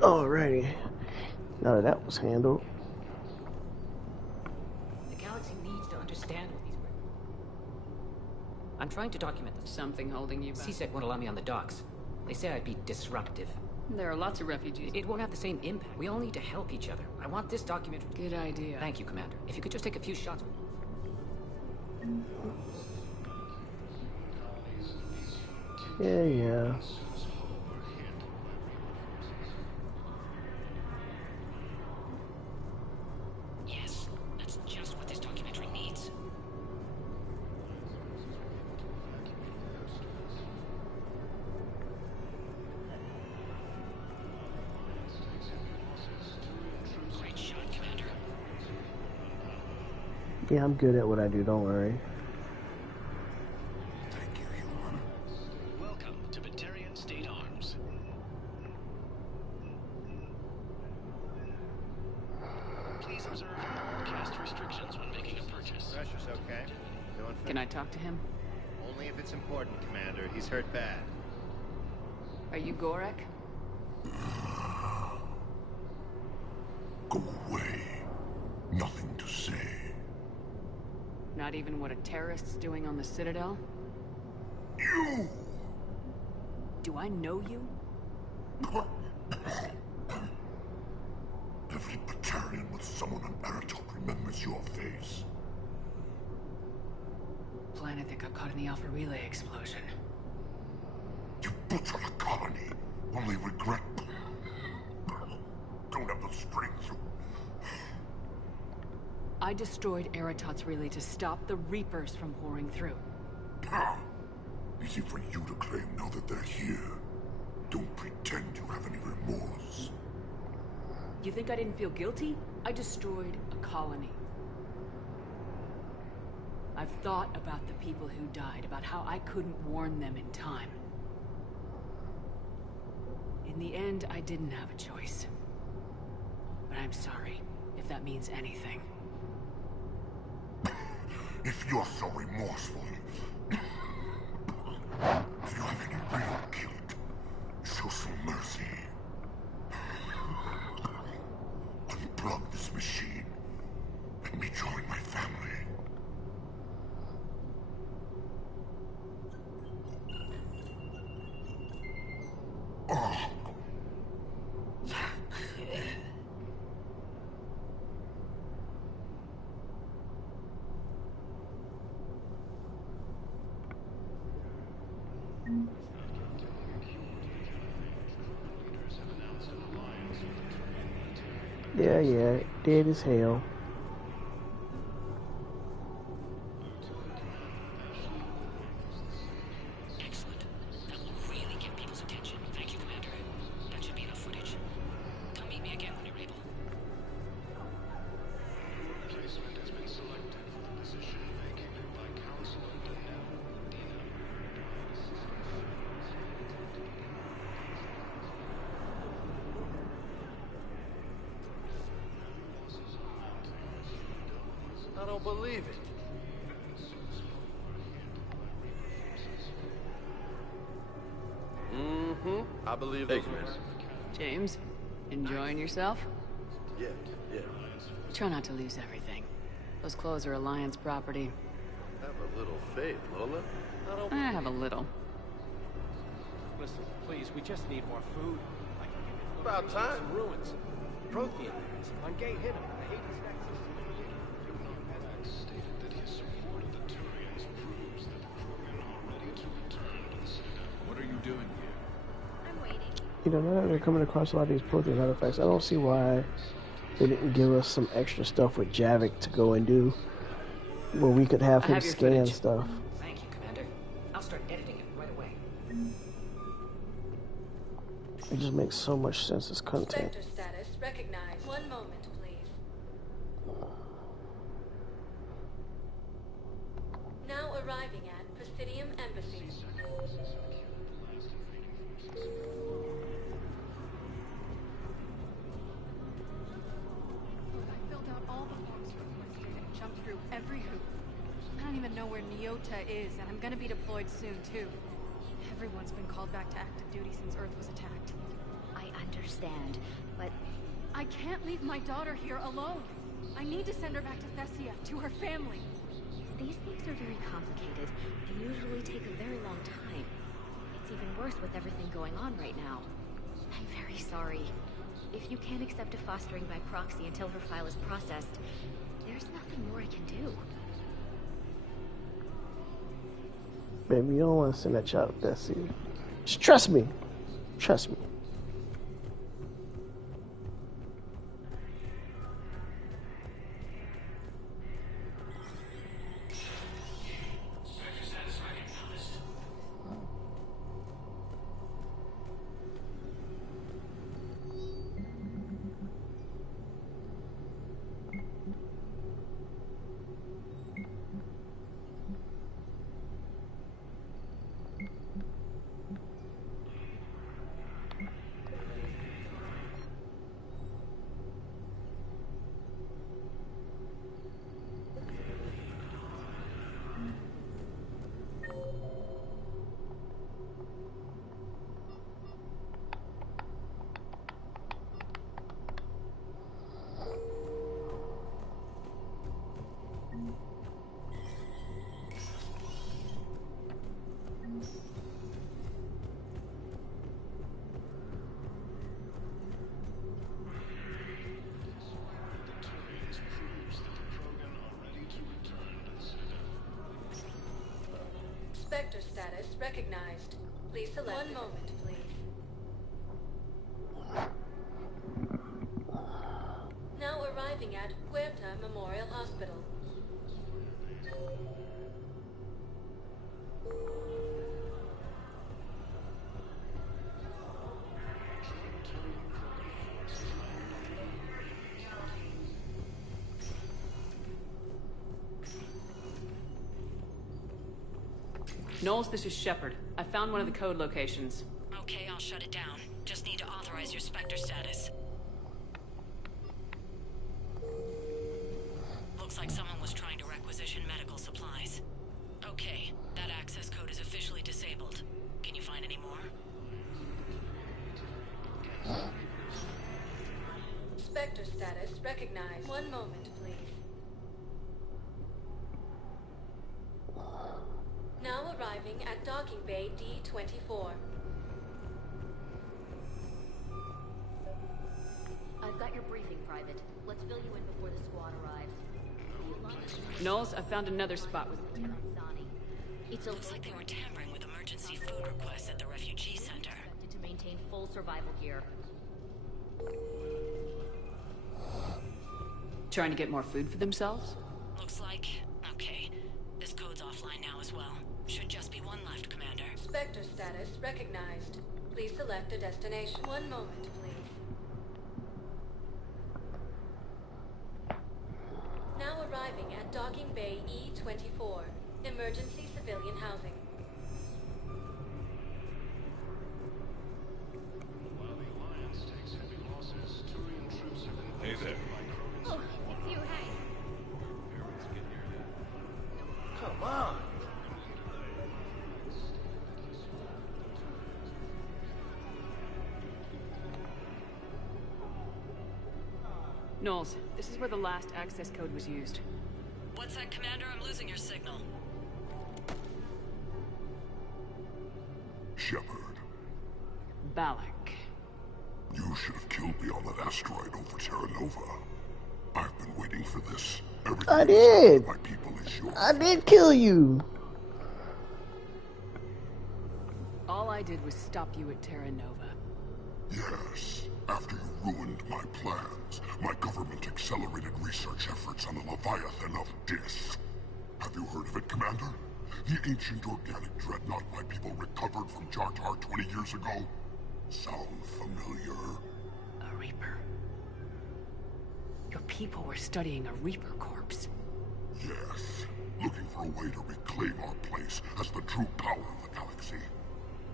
Alrighty. Now that was handled. The galaxy needs to understand what these... I'm trying to document this. Something holding you back? CSEC won't allow me on the docks. They say I'd be disruptive. There are lots of refugees. It won't have the same impact. We all need to help each other. I want this documentary. Good idea. Thank you, Commander. If you could just take a few shots. Yeah. Yes, that's just what this documentary needs. Great shot, Commander. Yeah, I'm good at what I do, don't worry. Welcome to Pt.1 State Arms. Please observe all caste restrictions when making a purchase. Pressure's okay. Doing fine. Can I talk to him? Only if it's important, Commander. He's hurt bad. Are you Gorek? Go away. Nothing to say. Not even what a terrorist's doing on the Citadel? You! Do I know you? Every Batarian with someone on Aratok remembers your face. Planet that got caught in the Alpha Relay explosion. You butchered a colony. Only regret. Don't have the strength to... I destroyed Eratot's relay to stop the Reapers from pouring through. Easy for you to claim now that they're here. Don't pretend you have any remorse. You think I didn't feel guilty? I destroyed a colony. I've thought about the people who died, about how I couldn't warn them in time. In the end, I didn't have a choice. But I'm sorry, if that means anything. If you're so remorseful, if you have any real guilt, show some mercy. Unplug this machine. Let me join my family. Oh. Yeah, dead as hell. Excellent. That will really get people's attention. Thank you, Commander. That should be enough footage. Come meet me again when you're able. Replacement has been selected for the position vacated by Counselor Danielle Medina. I don't believe it. I believe those words. James, enjoying yourself? Yeah. Try not to lose everything. Those clothes are Alliance property. Have a little faith, Lola. I have a little. Listen, please, we just need more food. I can give you About time. some ruins. Prothean ruins. On Gay Hidden, the Hades Nexus. Stated that his support of the Turians proves that the Krogan are ready to return to the Citadel. What are you doing here? I'm waiting. You know, now that they're coming across a lot of these protein artifacts, I don't see why they didn't give us some extra stuff with Javik to go and do, where we could have him scan stuff. Thank you, Commander. I'll start editing it right away. It just makes so much sense as content. Spectre status recognized. One moment, please. Now arriving at Presidium Embassy. I filled out all the forms requested and jumped through every hoop. I don't even know where Nyota is, and I'm gonna be deployed soon, too. Everyone's been called back to active duty since Earth was attacked. I understand, but I can't leave my daughter here alone. I need to send her back to Thessia, to her family. these things are very complicated and usually take a very long time. It's even worse with everything going on right now. I'm very sorry. If you can't accept a fostering by proxy until her file is processed, there's nothing more I can do. Baby, you don't want to send that child to Bessie. Just trust me. Trust me. Spectre status recognized. Please select. One moment, please. Now arriving at Huerta Memorial Hospital. Knowles, this is Shepard. I found one of the code locations. Okay, I'll shut it down. Just need to authorize your Spectre status. Looks like someone was trying to requisition medical supplies. Okay, that access code is officially disabled. Can you find any more? Spectre status recognized. One moment, please. Now arriving at Docking Bay D-24. I've got your briefing, Private. Let's fill you in before the squad arrives. Knowles, I found another spot with Lieutenant Zani. It's Looks like they were tampering with emergency food requests at the refugee center. expected to maintain full survival gear. Trying to get more food for themselves? Looks like... Okay. This code's offline now as well. Should just be one left, Commander. Spectre status recognized. Please select a destination. One moment, please. Now arriving at Docking Bay E-24. Emergency civilian housing. While the Alliance takes heavy losses, Turian troops have been Hey there. Oh, it's you, hey. Knowles, this is where the last access code was used. What's that, Commander? I'm losing your signal. Shepard. Balak. You should have killed me on that asteroid over Terra Nova. I've been waiting for this. Everything I did. my people is yours. I did kill you. All I did was stop you at Terra Nova. Yes. After you ruined my plans, my government accelerated research efforts on the Leviathan of Dis. Have you heard of it, Commander? The ancient organic dreadnought my people recovered from Jartar 20 years ago? Sound familiar? A Reaper. Your people were studying a Reaper corpse. Yes. Looking for a way to reclaim our place as the true power of the galaxy.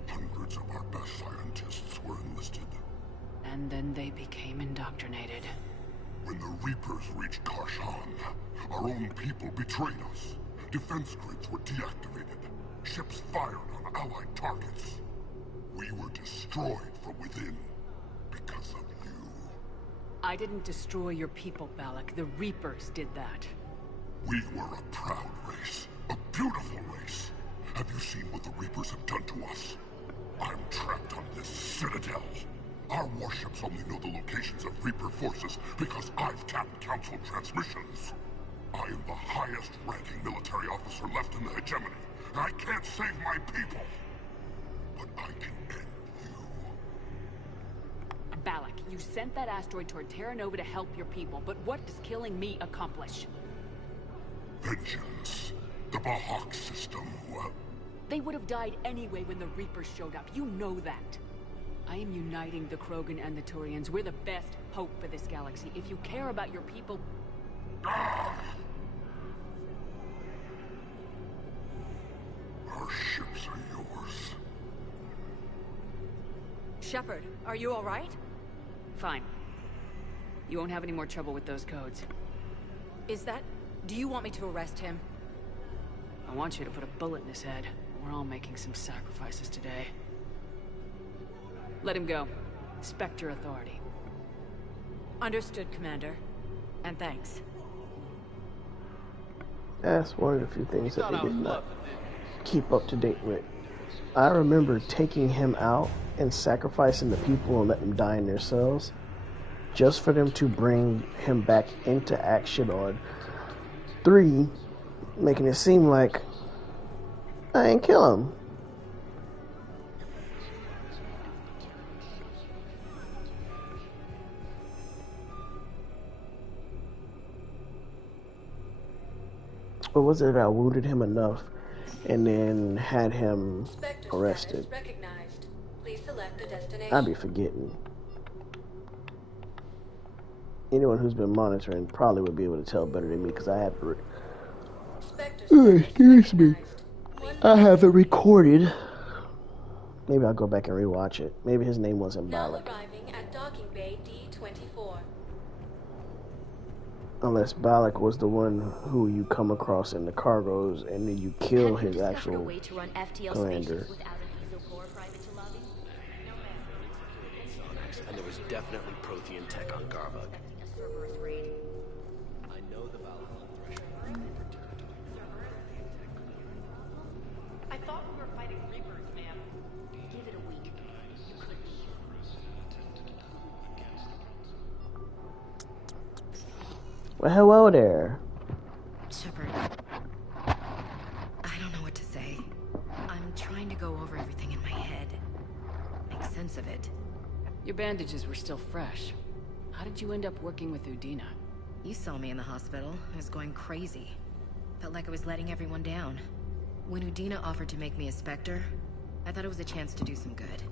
Hundreds of our best scientists were enlisted. And then they became indoctrinated. When the Reapers reached Karshan, our own people betrayed us. Defense grids were deactivated. Ships fired on Allied targets. We were destroyed from within because of you. I didn't destroy your people, Balak. The Reapers did that. We were a proud race. A beautiful race. Have you seen what the Reapers have done to us? I'm trapped on this citadel. Our warships only know the locations of Reaper forces because I've tapped Council transmissions. I am the highest-ranking military officer left in the hegemony. I can't save my people. But I can end you. Balak, you sent that asteroid toward Terra Nova to help your people, but what does killing me accomplish? Vengeance. The Bahak system, They would have died anyway when the Reapers showed up. You know that. I am uniting the Krogan and the Turians. We're the best hope for this galaxy. If you care about your people... Our ships are yours. Shepard, are you all right? Fine. You won't have any more trouble with those codes. Is that... Do you want me to arrest him? I want you to put a bullet in his head. We're all making some sacrifices today. Let him go. Spectre authority. Understood, Commander. And thanks. That's one of the few things that they did not keep up to date with. I remember taking him out and sacrificing the people and letting them die in their cells just for them to bring him back into action on 3, making it seem like I ain't kill him. Or was it I wounded him enough and then had him arrested? Recognized. Please select a destination. I'd be forgetting. Anyone who's been monitoring probably would be able to tell better than me because I have excuse me. I have it recorded. Maybe I'll go back and rewatch it. Maybe his name wasn't Balak. Now arriving at docking bay D-24. Unless Balak was the one who you come across in the cargoes and then you kill his actual commander. And there was definitely Prothean tech on Garbug. I know the Valhalla threshold for territory. I thought we were fighting Reapers, ma'am. Give it a week. You could be. Well, hello there. Shepard. I don't know what to say. I'm trying to go over everything in my head. Make sense of it. Your bandages were still fresh. How did you end up working with Udina? You saw me in the hospital. I was going crazy. Felt like I was letting everyone down. When Udina offered to make me a Spectre, I thought it was a chance to do some good.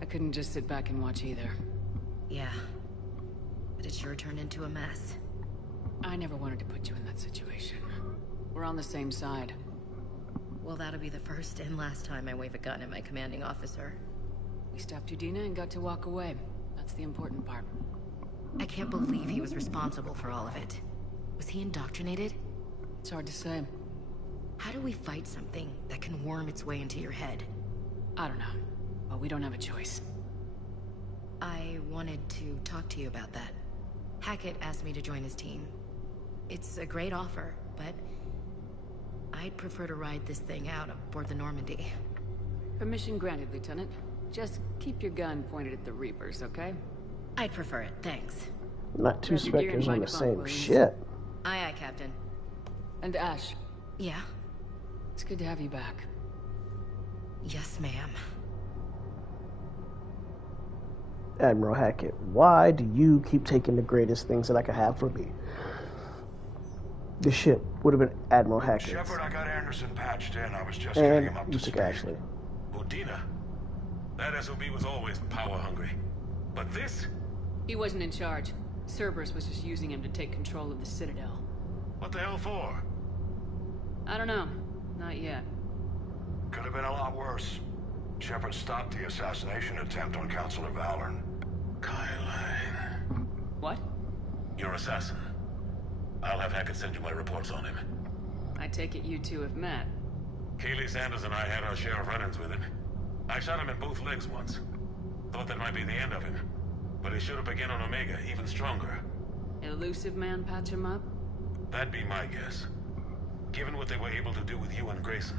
I couldn't just sit back and watch either. Yeah. But it sure turned into a mess. I never wanted to put you in that situation. We're on the same side. Well, that'll be the first and last time I wave a gun at my commanding officer. We stopped Udina and got to walk away. That's the important part. I can't believe he was responsible for all of it. Was he indoctrinated? It's hard to say. How do we fight something that can worm its way into your head? I don't know. But we don't have a choice. I wanted to talk to you about that. Hackett asked me to join his team. It's a great offer, but I'd prefer to ride this thing out aboard the Normandy. Permission granted, Lieutenant. Just keep your gun pointed at the Reapers, okay? I'd prefer it, thanks. Not two Grab your gear and specters on mind the the bunk, same Williams. shit. Aye, aye, Captain. And Ash, Yeah? it's good to have you back. Yes, ma'am. Admiral Hackett, why do you keep taking the greatest things that I could have for me? The ship would have been Admiral Hackett's. Shepard, I got Anderson patched in. I was just getting him up And to you took speed. Ashley. Udina. That SOB was always power hungry. But this? He wasn't in charge. Cerberus was just using him to take control of the Citadel. What the hell for? I don't know. Not yet. Could have been a lot worse. Shepard stopped the assassination attempt on Counselor Valorn. What? Your assassin. I'll have Hackett send you my reports on him. I take it you two have met. Kaylee Sanders and I had our share of run-ins with him. I shot him in both legs once. Thought that might be the end of him. But he showed up again on Omega, even stronger. Elusive man patch him up? That'd be my guess. Given what they were able to do with you and Grayson.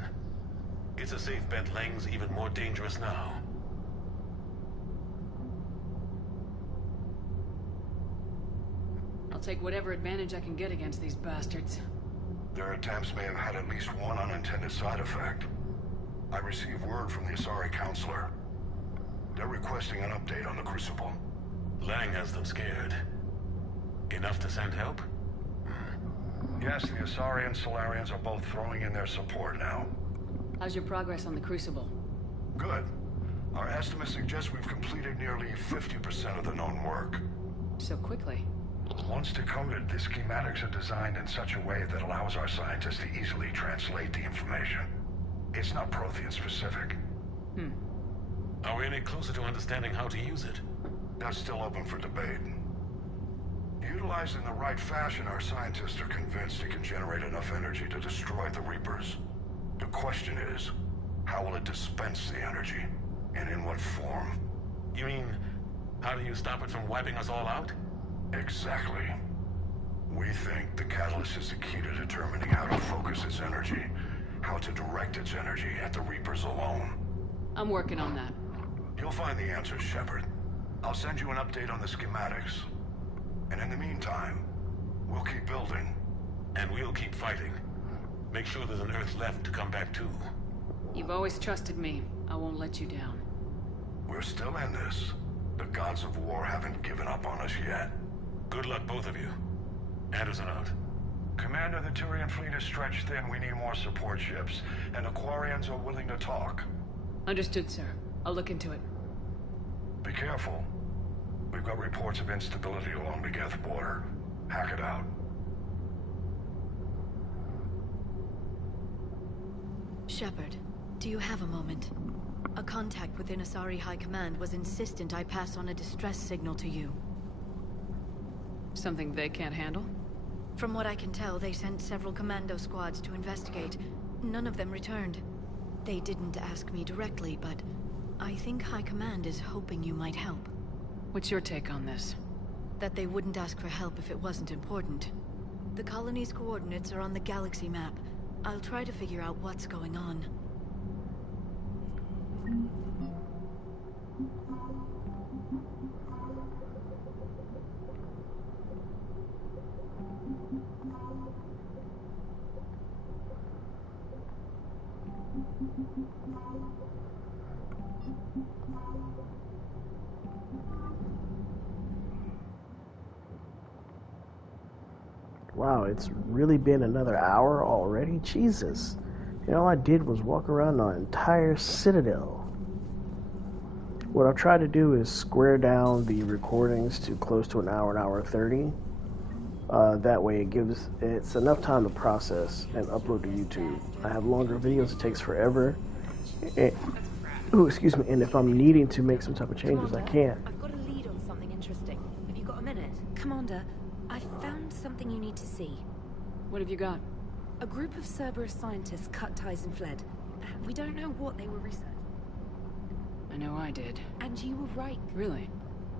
It's a safe bet Lang's even more dangerous now. I'll take whatever advantage I can get against these bastards. Their attempts may have had at least one unintended side effect. I received word from the Asari Counselor. They're requesting an update on the Crucible. Lang has them scared. Enough to send help? Yes, the Asari and Solarians are both throwing in their support now. How's your progress on the Crucible? Good. Our estimates suggest we've completed nearly 50% of the known work. So quickly. Once decoded, the schematics are designed in such a way that allows our scientists to easily translate the information. It's not Prothean specific. Are we any closer to understanding how to use it? That's still open for debate. Utilized in the right fashion, our scientists are convinced it can generate enough energy to destroy the Reapers. The question is, how will it dispense the energy? And in what form? You mean, how do you stop it from wiping us all out? Exactly. We think the catalyst is the key to determining how to focus its energy, how to direct its energy at the Reapers alone. I'm working on that. You'll find the answers, Shepard. I'll send you an update on the schematics. And in the meantime, we'll keep building. And we'll keep fighting. Make sure there's an Earth left to come back to. You've always trusted me. I won't let you down. We're still in this. The gods of war haven't given up on us yet. Good luck, both of you. Anderson out. Commander, the Turian fleet is stretched thin. We need more support ships. And the Quarians are willing to talk. Understood, sir. I'll look into it. Be careful. We've got reports of instability along the Geth border. Hack it out. Shepard, do you have a moment? A contact within Asari High Command was insistent I pass on a distress signal to you. Something they can't handle? From what I can tell, they sent several commando squads to investigate. None of them returned. They didn't ask me directly, but I think High Command is hoping you might help. What's your take on this? That they wouldn't ask for help if it wasn't important. The colony's coordinates are on the galaxy map. I'll try to figure out what's going on. Wow, it's really been another hour already? Jesus. And all I did was walk around the entire Citadel. What I've tried to do is square down the recordings to close to an hour 30. That way it's enough time to process and upload to YouTube. I have longer videos, it takes forever. Excuse me, and if I'm needing to make some type of changes, I can't. I've got a lead on something interesting. Have you got a minute? Commander, I found something you need to see. What have you got? A group of Cerberus scientists cut ties and fled. We don't know what they were researching. I know I did. And you were right. Really?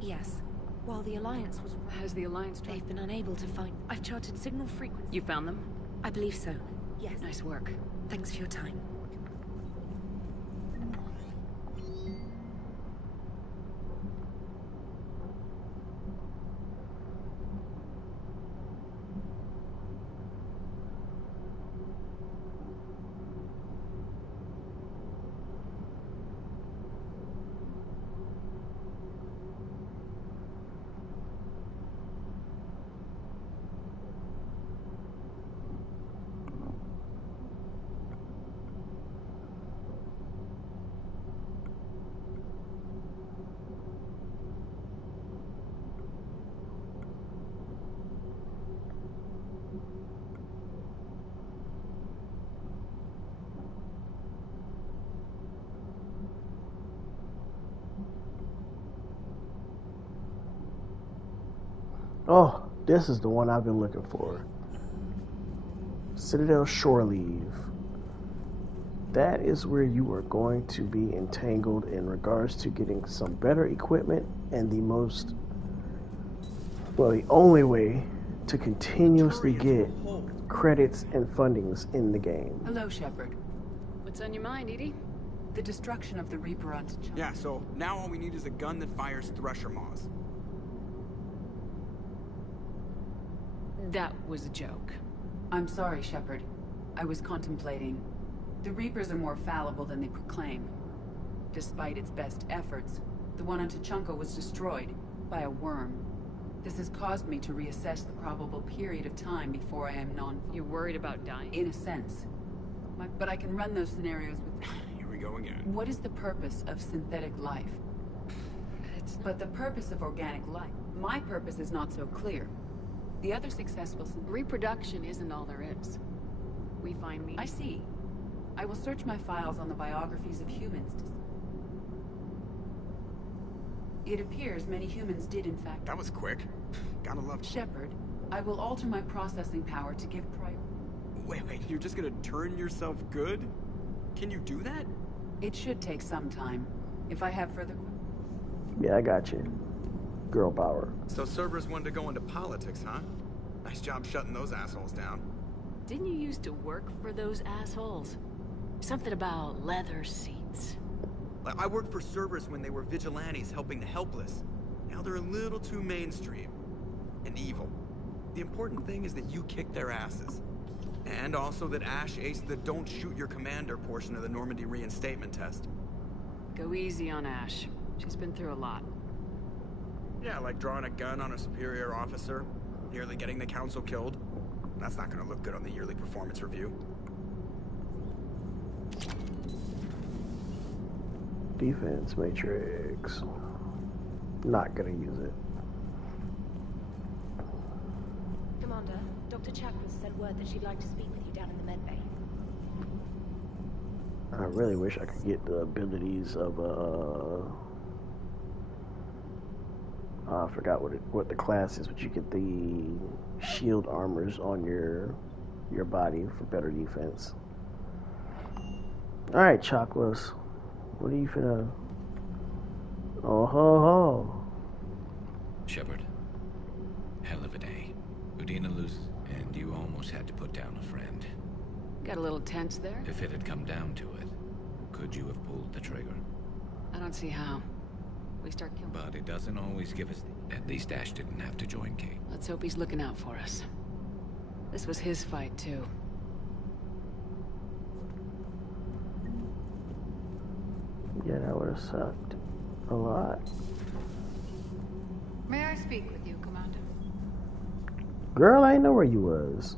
Yes. While the Alliance was... Has the Alliance tried? They've been unable to find... I've charted signal frequency. You found them? I believe so. Yes. Nice work. Thanks for your time. Oh, this is the one I've been looking for. Citadel Shore Leave. That is where you are going to be entangled in regards to getting some better equipment and the only way to continuously get credits and fundings in the game. Hello, Shepard. What's on your mind, Edie? The destruction of the Reaper on T'Challa. Yeah, so now all we need is a gun that fires Thresher Maws. That was a joke. I'm sorry, Shepard. I was contemplating. The Reapers are more fallible than they proclaim. Despite its best efforts, the one on T'Challa was destroyed by a worm. This has caused me to reassess the probable period of time before I am You're worried about dying? In a sense. But I can run those scenarios with... Here we go again. What is the purpose of synthetic life? But the purpose of organic life. My purpose is not so clear. The other successful... Reproduction isn't all there is. We find me... I see. I will search my files on the biographies of humans to... It appears many humans did in fact... That was quick. Gotta love... Shepard, I will alter my processing power to give priority... Wait, you're just gonna turn yourself good? Can you do that? It should take some time. If I have further... Yeah, I got you. Girl power. So Cerberus wanted to go into politics, huh? Nice job shutting those assholes down. Didn't you used to work for those assholes? Something about leather seats. I worked for Cerberus when they were vigilantes helping the helpless. Now they're a little too mainstream. And evil. The important thing is that you kick their asses. And also that Ash aced the don't shoot your commander portion of the Normandy reinstatement test. Go easy on Ash. She's been through a lot. Yeah, like drawing a gun on a superior officer, nearly getting the council killed. That's not gonna look good on the yearly performance review. Defense matrix. Not gonna use it. Commander, Dr. Chakras sent word that she'd like to speak with you down in the medbay. I really wish I could get the abilities of I forgot what the class is, but you get the shield armors on your body for better defense. All right, Chakwas, what are you finna? Oh ho ho! Shepard, hell of a day. Udina loses, and you almost had to put down a friend. Got a little tense there? If it had come down to it, could you have pulled the trigger? I don't see how. We start killing... But it doesn't always give us... At least Ash didn't have to join Kate. Let's hope he's looking out for us. This was his fight, too. Yeah, that would have sucked a lot. May I speak with you, Commander? Girl, I know where you was.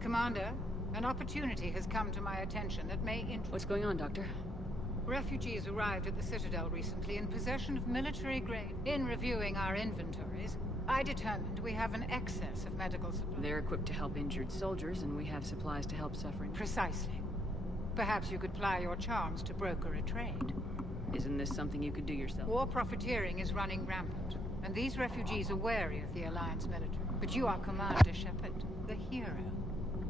Commander, an opportunity has come to my attention that may interest... What's going on, Doctor? Refugees arrived at the Citadel recently in possession of military grade. In reviewing our inventories, I determined we have an excess of medical supplies. They're equipped to help injured soldiers, and we have supplies to help suffering. Precisely. Perhaps you could ply your charms to broker a trade. Isn't this something you could do yourself? War profiteering is running rampant, and these refugees are wary of the Alliance military. But you are Commander Shepard, the hero.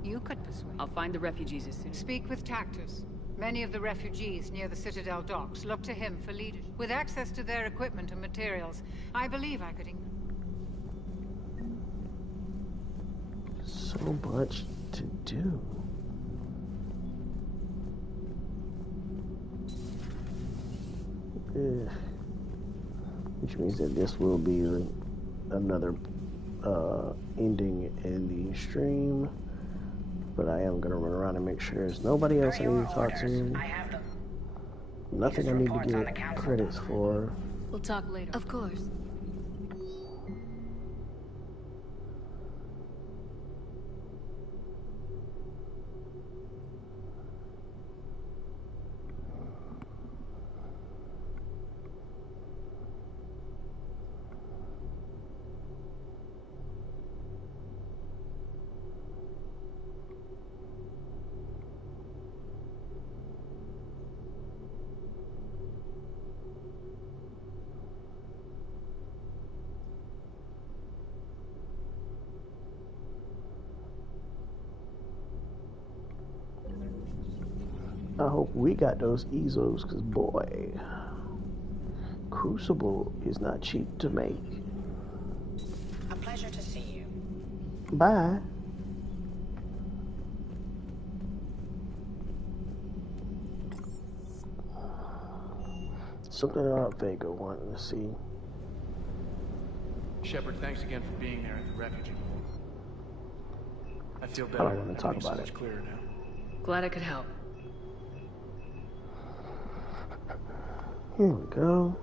You could persuade. I'll find the refugees as soon as... Speak with Tactus. Many of the refugees near the Citadel docks look to him for leadership. With access to their equipment and materials, I believe I could... So much to do. Which means that this will be another ending in the stream. But I am going to run around and make sure there's nobody else I need to talk to. Nothing I need to get credits for. We'll talk later. Of course. I hope we got those EZOs, because boy, Crucible is not cheap to make. A pleasure to see you. Bye. Something about Vega wanting to see. Shepard, thanks again for being there at the refugee. I feel better. I don't want to talk about so it. much clearer now. Glad I could help. Here we go.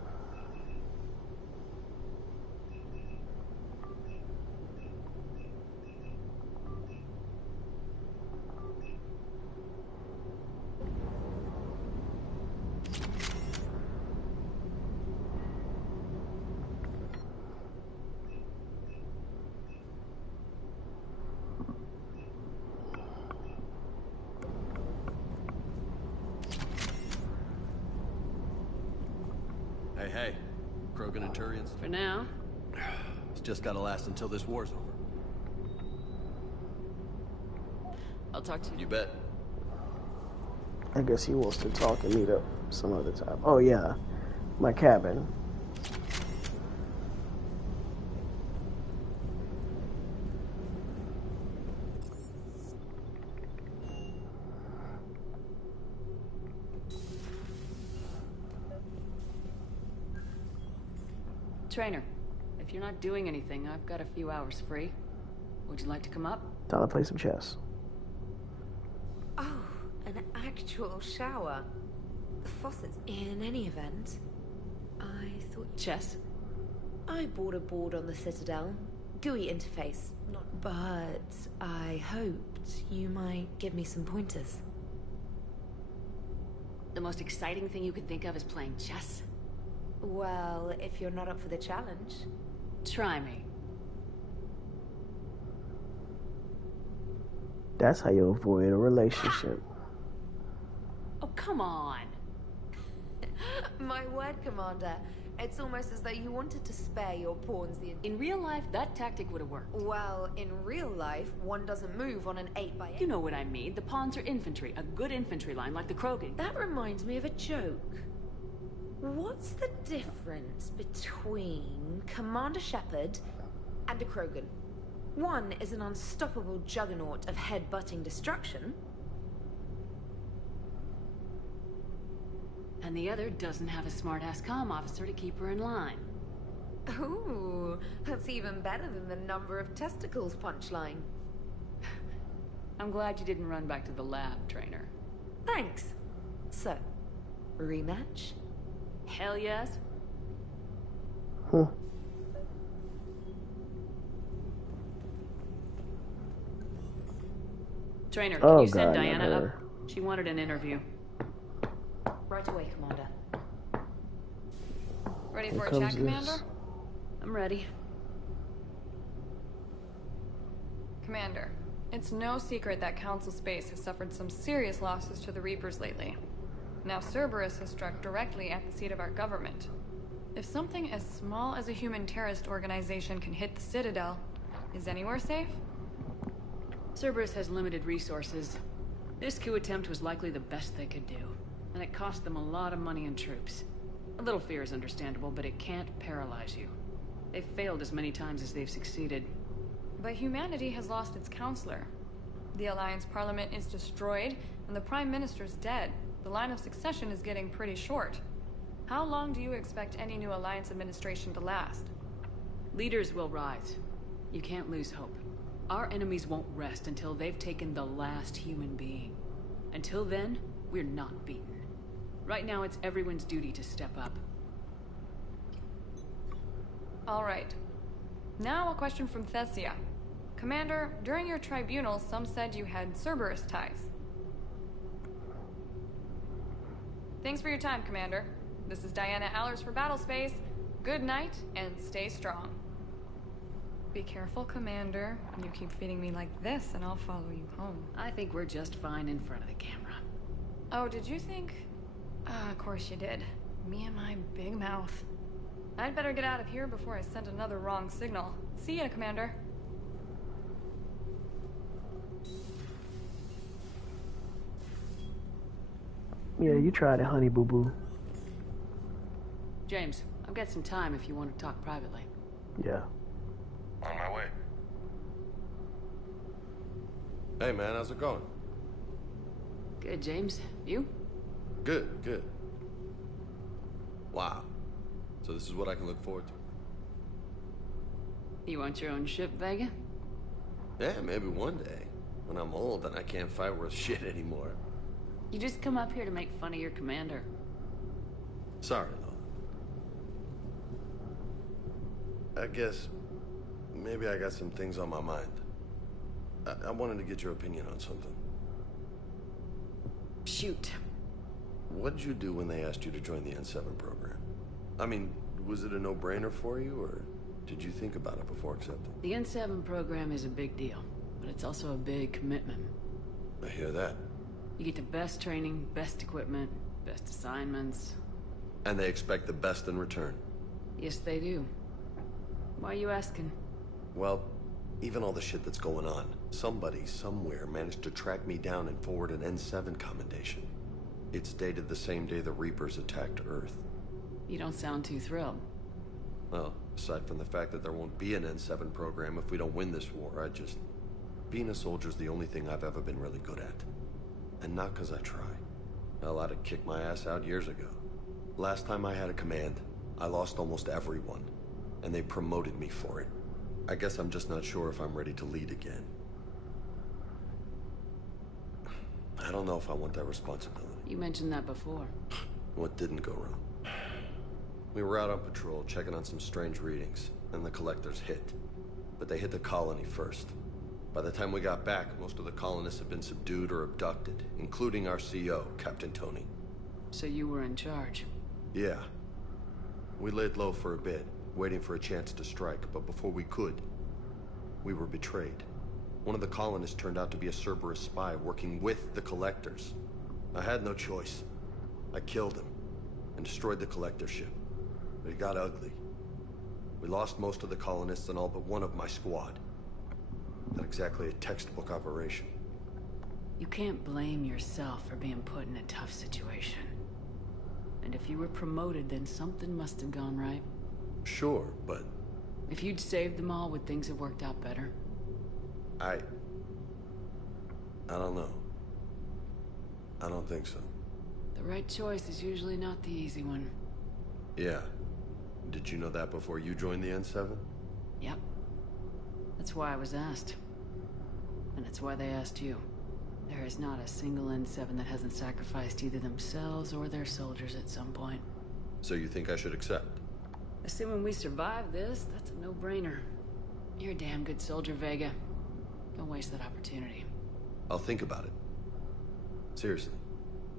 Hey, Krogan and Turians. For now. It's just gotta last until this war's over. I'll talk to you. You bet. I guess he wants to talk and meet up some other time. Oh yeah, my cabin. Trainer, if you're not doing anything, I've got a few hours free. Would you like to come up? Time to play some chess. Oh, an actual shower. The faucet's in any event. I thought... Chess? I bought a board on the Citadel. GUI interface. But I hoped you might give me some pointers. The most exciting thing you could think of is playing chess? Well, if you're not up for the challenge... Try me. That's how you avoid a relationship. Oh, come on. My word, Commander. It's almost as though you wanted to spare your pawns the... In real life, that tactic would have worked. Well, in real life, one doesn't move on an 8x8. You know what I mean. The pawns are infantry. A good infantry line like the Krogan. That reminds me of a joke. What's the difference between Commander Shepard and a Krogan? One is an unstoppable juggernaut of head-butting destruction. And the other doesn't have a smart-ass comm officer to keep her in line. Ooh, that's even better than the number of testicles punchline. I'm glad you didn't run back to the lab, Trainer. Thanks. So, rematch? Hell yes. Huh. Trainer, can you send Diana up? She wanted an interview. Right away, Commander. Ready for a chat, Commander? I'm ready. Commander, it's no secret that Council Space has suffered some serious losses to the Reapers lately. Now Cerberus has struck directly at the seat of our government. If something as small as a human terrorist organization can hit the Citadel, is anywhere safe? Cerberus has limited resources. This coup attempt was likely the best they could do, and it cost them a lot of money and troops. A little fear is understandable, but it can't paralyze you. They've failed as many times as they've succeeded. but humanity has lost its counselor. The Alliance Parliament is destroyed, and the Prime Minister's dead. The line of succession is getting pretty short. How long do you expect any new Alliance administration to last? Leaders will rise. You can't lose hope. Our enemies won't rest until they've taken the last human being. Until then, we're not beaten. Right now, it's everyone's duty to step up. All right. Now a question from Thessia. Commander, during your tribunal, some said you had Cerberus ties. Thanks for your time, Commander. This is Diana Allers for Battlespace. Good night, and stay strong. Be careful, Commander. You keep feeding me like this, and I'll follow you home. I think we're just fine in front of the camera. Oh, did you think? Of course you did. Me and my big mouth. I'd better get out of here before I send another wrong signal. See ya, Commander. Yeah, you tried it, honey boo boo. James, I've got some time if you want to talk privately. Yeah. On my way. Hey man, how's it going? Good, James. You? Good, good. Wow. So this is what I can look forward to. You want your own ship, Vega? Yeah, maybe one day. When I'm old and I can't fight worth shit anymore. You just come up here to make fun of your commander. Sorry, Lola. I guess maybe I got some things on my mind. I wanted to get your opinion on something. Shoot. What did you do when they asked you to join the N7 program? I mean, was it a no-brainer for you, or did you think about it before accepting? The N7 program is a big deal, but it's also a big commitment. I hear that. You get the best training, best equipment, best assignments. And they expect the best in return. Yes, they do. Why are you asking? Well, even all the shit that's going on, somebody somewhere managed to track me down and forward an N7 commendation. It's dated the same day the Reapers attacked Earth. You don't sound too thrilled. Well, aside from the fact that there won't be an N7 program if we don't win this war, being a soldier's the only thing I've ever been really good at. And not because I try. Hell, I'd have kicked my ass out years ago. Last time I had a command, I lost almost everyone. And they promoted me for it. I guess I'm just not sure if I'm ready to lead again. I don't know if I want that responsibility. You mentioned that before. What didn't go wrong? We were out on patrol, checking on some strange readings, and the collectors hit. But they hit the colony first. By the time we got back, most of the colonists had been subdued or abducted, including our CO, Captain Tony. So you were in charge? Yeah. We laid low for a bit, waiting for a chance to strike, but before we could, we were betrayed. One of the colonists turned out to be a Cerberus spy working with the collectors. I had no choice. I killed him and destroyed the collector ship. But it got ugly. We lost most of the colonists and all but one of my squad. Not exactly a textbook operation. You can't blame yourself for being put in a tough situation. And if you were promoted, then something must have gone right. Sure, but... If you'd saved them all, would things have worked out better? I don't know. I don't think so. The right choice is usually not the easy one. Yeah. Did you know that before you joined the N7? Yep. That's why I was asked. And it's why they asked you. There is not a single N7 that hasn't sacrificed either themselves or their soldiers at some point. So you think I should accept? Assuming we survive this, that's a no-brainer. You're a damn good soldier, Vega. Don't waste that opportunity. I'll think about it. Seriously.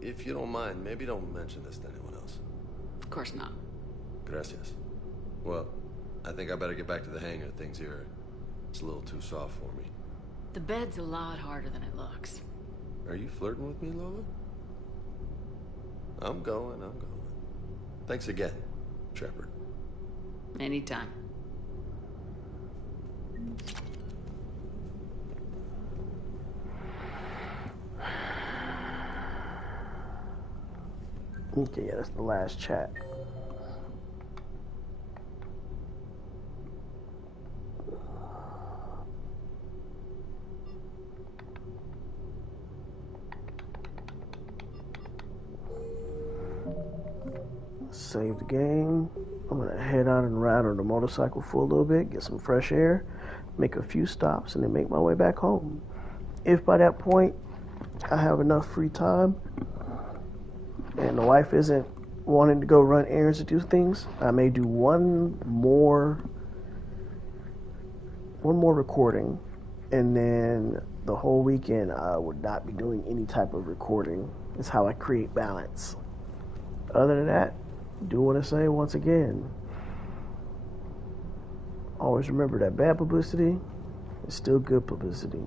If you don't mind, maybe don't mention this to anyone else. Of course not. Gracias. Well, I think I better get back to the hangar. Things here, it's a little too soft for me. The bed's a lot harder than it looks. Are you flirting with me, Lola? I'm going. Thanks again, Shepard. Anytime. Okay, yeah, that's the last chat. Save the game. I'm gonna head out and ride on the motorcycle for a little bit, get some fresh air, make a few stops, and then make my way back home. If by that point I have enough free time and the wife isn't wanting to go run errands or do things, I may do one more recording, and then the whole weekend I would not be doing any type of recording. It's how I create balance. Other than that, do what I say once again. Always remember that bad publicity is still good publicity.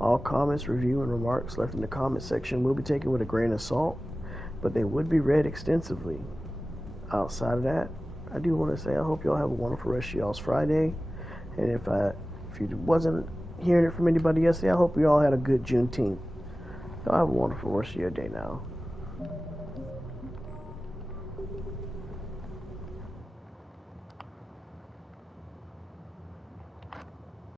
All comments, review, and remarks left in the comment section will be taken with a grain of salt, but they would be read extensively. Outside of that, I do want to say I hope y'all have a wonderful rest of y'all's Friday. And if you wasn't hearing it from anybody yesterday, I hope you all had a good Juneteenth. Y'all have a wonderful rest of your day now.